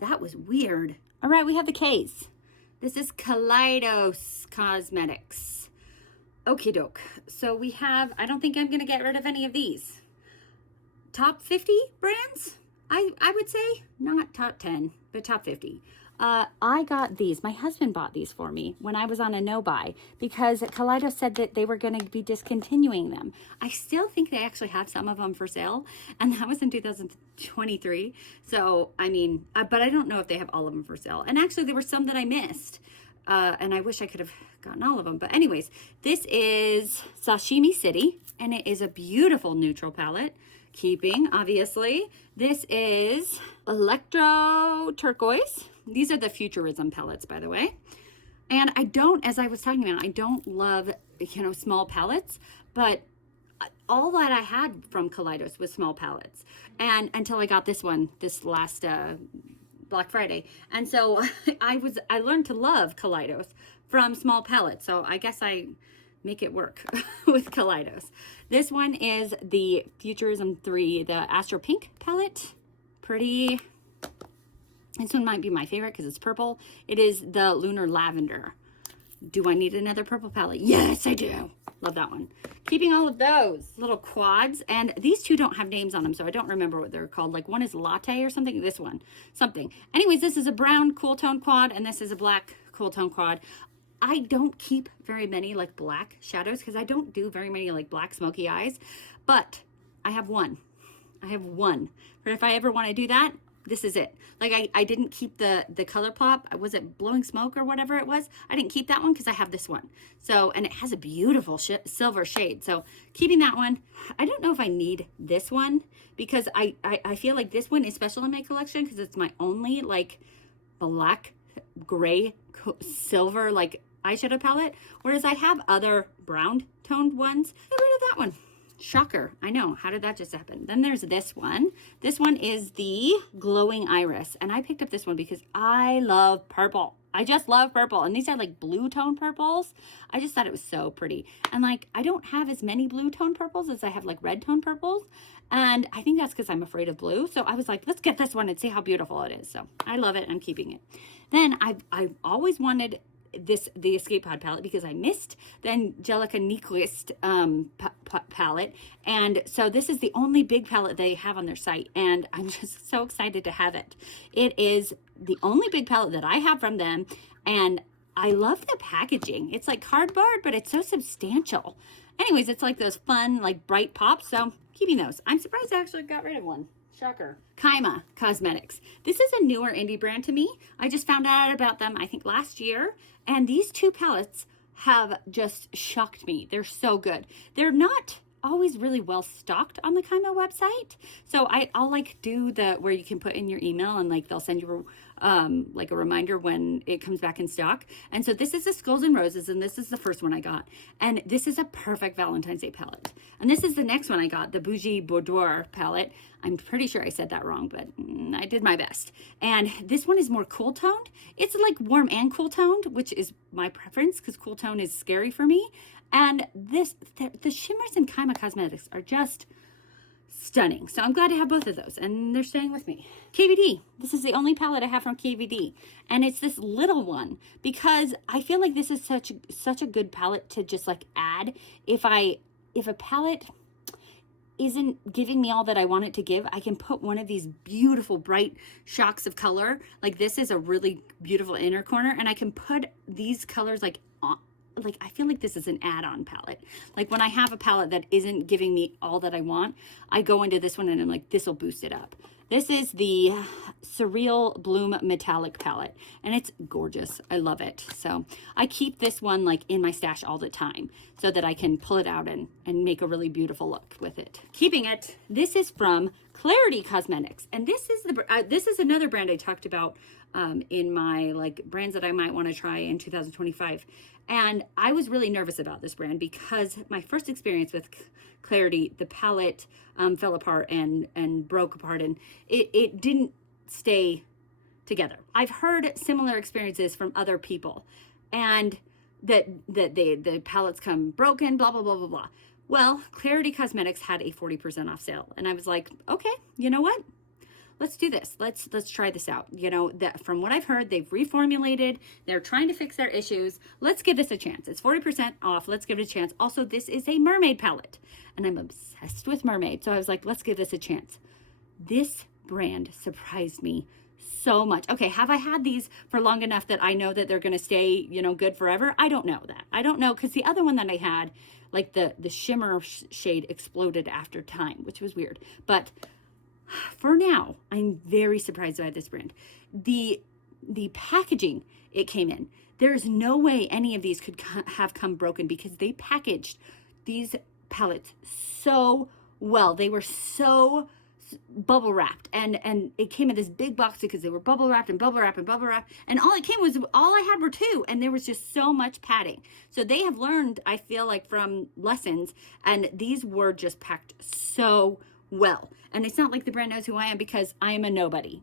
That was weird. All right, we have the K's. This is Kaleidos Cosmetics. Okie doke. So we have, I don't think I'm going to get rid of any of these. Top 50 brands? I would say not top 10, but top 50. I got these. My husband bought these for me when I was on a no-buy because Kaleidos said that they were going to be discontinuing them. I still think they actually have some of them for sale, and that was in 2023. So, I mean, but I don't know if they have all of them for sale. And actually, there were some that I missed, and I wish I could have gotten all of them. But anyways, this is Sashimi City, and it is a beautiful neutral palette. Keeping, obviously. This is Electro Turquoise. These are the Futurism palettes, by the way. And I don't, as I was talking about, I don't love, small palettes, but all that I had from Kaleidos was small palettes. And until I got this one, this last Black Friday. And so I learned to love Kaleidos from small palettes. So I guess I make it work with Kaleidos. This one is the Futurism 3, the Astro Pink palette. Pretty. This one might be my favorite because it's purple. It is the Lunar Lavender. Do I need another purple palette? Yes, I do. Love that one. Keeping all of those little quads. And these two don't have names on them, so I don't remember what they're called. Like one is Latte or something. This one, something. Anyways, this is a brown cool tone quad, and this is a black cool tone quad. I don't keep very many like black shadows because I don't do very many like black smoky eyes, but I have one. But if I ever want to do that, this is it. Like I didn't keep the ColourPop. Was it Blowing Smoke or whatever it was? I didn't keep that one because I have this one. So, and it has a beautiful silver shade. So keeping that one. I don't know if I need this one because I feel like this one is special in my collection because it's my only like black, gray, silver like eyeshadow palette, whereas I have other brown toned ones. Get rid of that one. Shocker. I know. How did that just happen? Then there's this one. This one is the Glowing Iris. And I picked up this one because I love purple. I just love purple. And these are like blue tone purples. I just thought it was so pretty. And like, I don't have as many blue tone purples as I have like red tone purples. And I think that's because I'm afraid of blue. So I was like, let's get this one and see how beautiful it is. So I love it. I'm keeping it. Then I've always wanted the Escape Pod palette because I missed the Angelica Nyquist palette, and so this is the only big palette they have on their site, and I'm just so excited to have it. It is the only big palette that I have from them, and I love the packaging. It's like cardboard, but it's so substantial. Anyways, it's like those fun, like bright pops, so keeping those. I'm surprised I actually got rid of one. Shocker. Kaima Cosmetics. This is a newer indie brand to me. I just found out about them, I think, last year. And these two palettes have just shocked me. They're so good. They're not always really well stocked on the Kaima website. So I'll like do the where you can put in your email and like they'll send you like a reminder when it comes back in stock. And so this is the Skulls and Roses, and this is the first one I got. And this is a perfect Valentine's Day palette. And this is the next one I got, the Bougie Boudoir palette. I'm pretty sure I said that wrong, but I did my best. And this one is more cool toned. It's like warm and cool toned, which is my preference because cool tone is scary for me. And the shimmers in Kaima Cosmetics are just stunning. So I'm glad to have both of those, and they're staying with me. KVD. This is the only palette I have from KVD, and it's this little one because I feel like this is such a good palette to just like add. If a palette isn't giving me all that I want it to give, I can put one of these beautiful bright shocks of color. Like this is a really beautiful inner corner, and I can put these colors like on. Like I feel like this is an add-on palette. Like when I have a palette that isn't giving me all that I want, I go into this one and I'm like, this will boost it up. This is the Surreal Bloom Metallic palette, and it's gorgeous. I love it. So I keep this one like in my stash all the time so that I can pull it out and make a really beautiful look with it. Keeping it. This is from Clarity Cosmetics, and this is another brand I talked about in my like brands that I might want to try in 2025. And I was really nervous about this brand because my first experience with Clarity, the palette fell apart and broke apart, and it didn't stay together. I've heard similar experiences from other people, and that the palettes come broken, blah, blah, blah, blah, blah. Well, Clarity Cosmetics had a 40% off sale, and I was like, okay, you know what? Let's do this. Let's try this out. You know, that from what I've heard, they've reformulated. They're trying to fix their issues. Let's give this a chance. It's 40% off. Let's give it a chance. Also, this is a mermaid palette, and I'm obsessed with mermaids. So I was like, let's give this a chance. This brand surprised me so much. Okay, have I had these for long enough that I know that they're going to stay, you know, good forever? I don't know that. I don't know, because the other one that I had, like the shimmer shade exploded after time, which was weird. But for now, I'm very surprised by this brand. The packaging it came in, there's no way any of these could have come broken because they packaged these palettes so well. They were so bubble wrapped, and it came in this big box because they were bubble wrapped and bubble wrapped and bubble wrapped, and all I had were two, and there was just so much padding. So they have learned, I feel like, from lessons, and these were just packed so well. And it's not like the brand knows who I am because I am a nobody.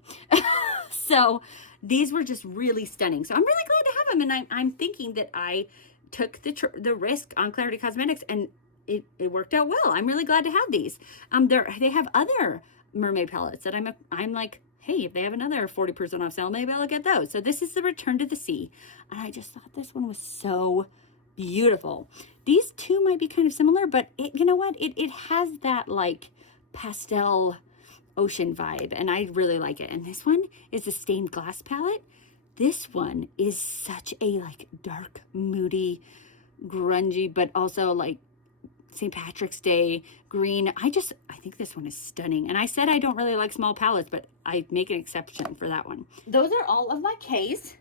So these were just really stunning. So I'm really glad to have them. And I'm thinking that I took the risk on Clarity Cosmetics, and it worked out well. I'm really glad to have these. They have other mermaid palettes that I'm like, hey, if they have another 40% off sale, maybe I'll get those. So this is the Return to the Sea. And I just thought this one was so beautiful. These two might be kind of similar, but you know what? It has that like pastel ocean vibe, and I really like it. And this one is a stained glass palette. This one is such a like dark, moody, grungy, but also like St. Patrick's Day green. I think this one is stunning. And I said I don't really like small palettes, but I make an exception for that one. Those are all of my K's,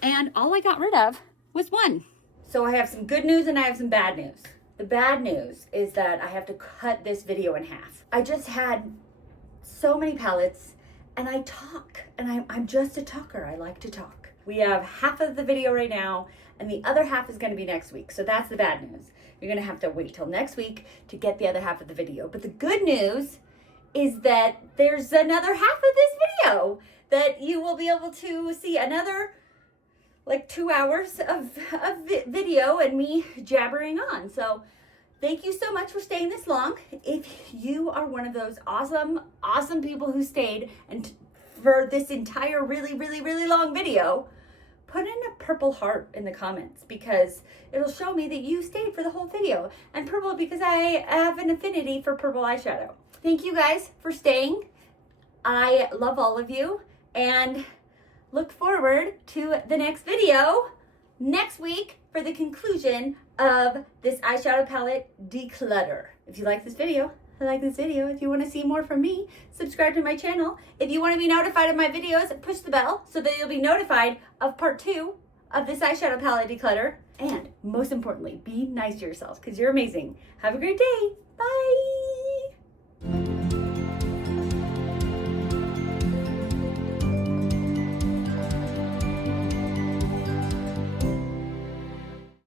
and all I got rid of was one. So I have some good news and I have some bad news. The bad news is that I have to cut this video in half. I just had so many palettes, and I talk, and I'm just a talker. I like to talk. We have half of the video right now, and the other half is going to be next week. So that's the bad news. You're gonna have to wait till next week to get the other half of the video. But the good news is that there's another half of this video that you will be able to see another like 2 hours of video and me jabbering on. So thank you so much for staying this long. If you are one of those awesome people who stayed and for this entire really long video, put in a purple heart in the comments because it'll show me that you stayed for the whole video. And purple because I have an affinity for purple eyeshadow. Thank you guys for staying. I love all of you and look forward to the next video next week for the conclusion of this eyeshadow palette declutter. If you like this video, like this video. If you want to see more from me, subscribe to my channel. If you want to be notified of my videos, push the bell so that you'll be notified of part 2 of this eyeshadow palette declutter. And most importantly, be nice to yourselves because you're amazing. Have a great day. Bye.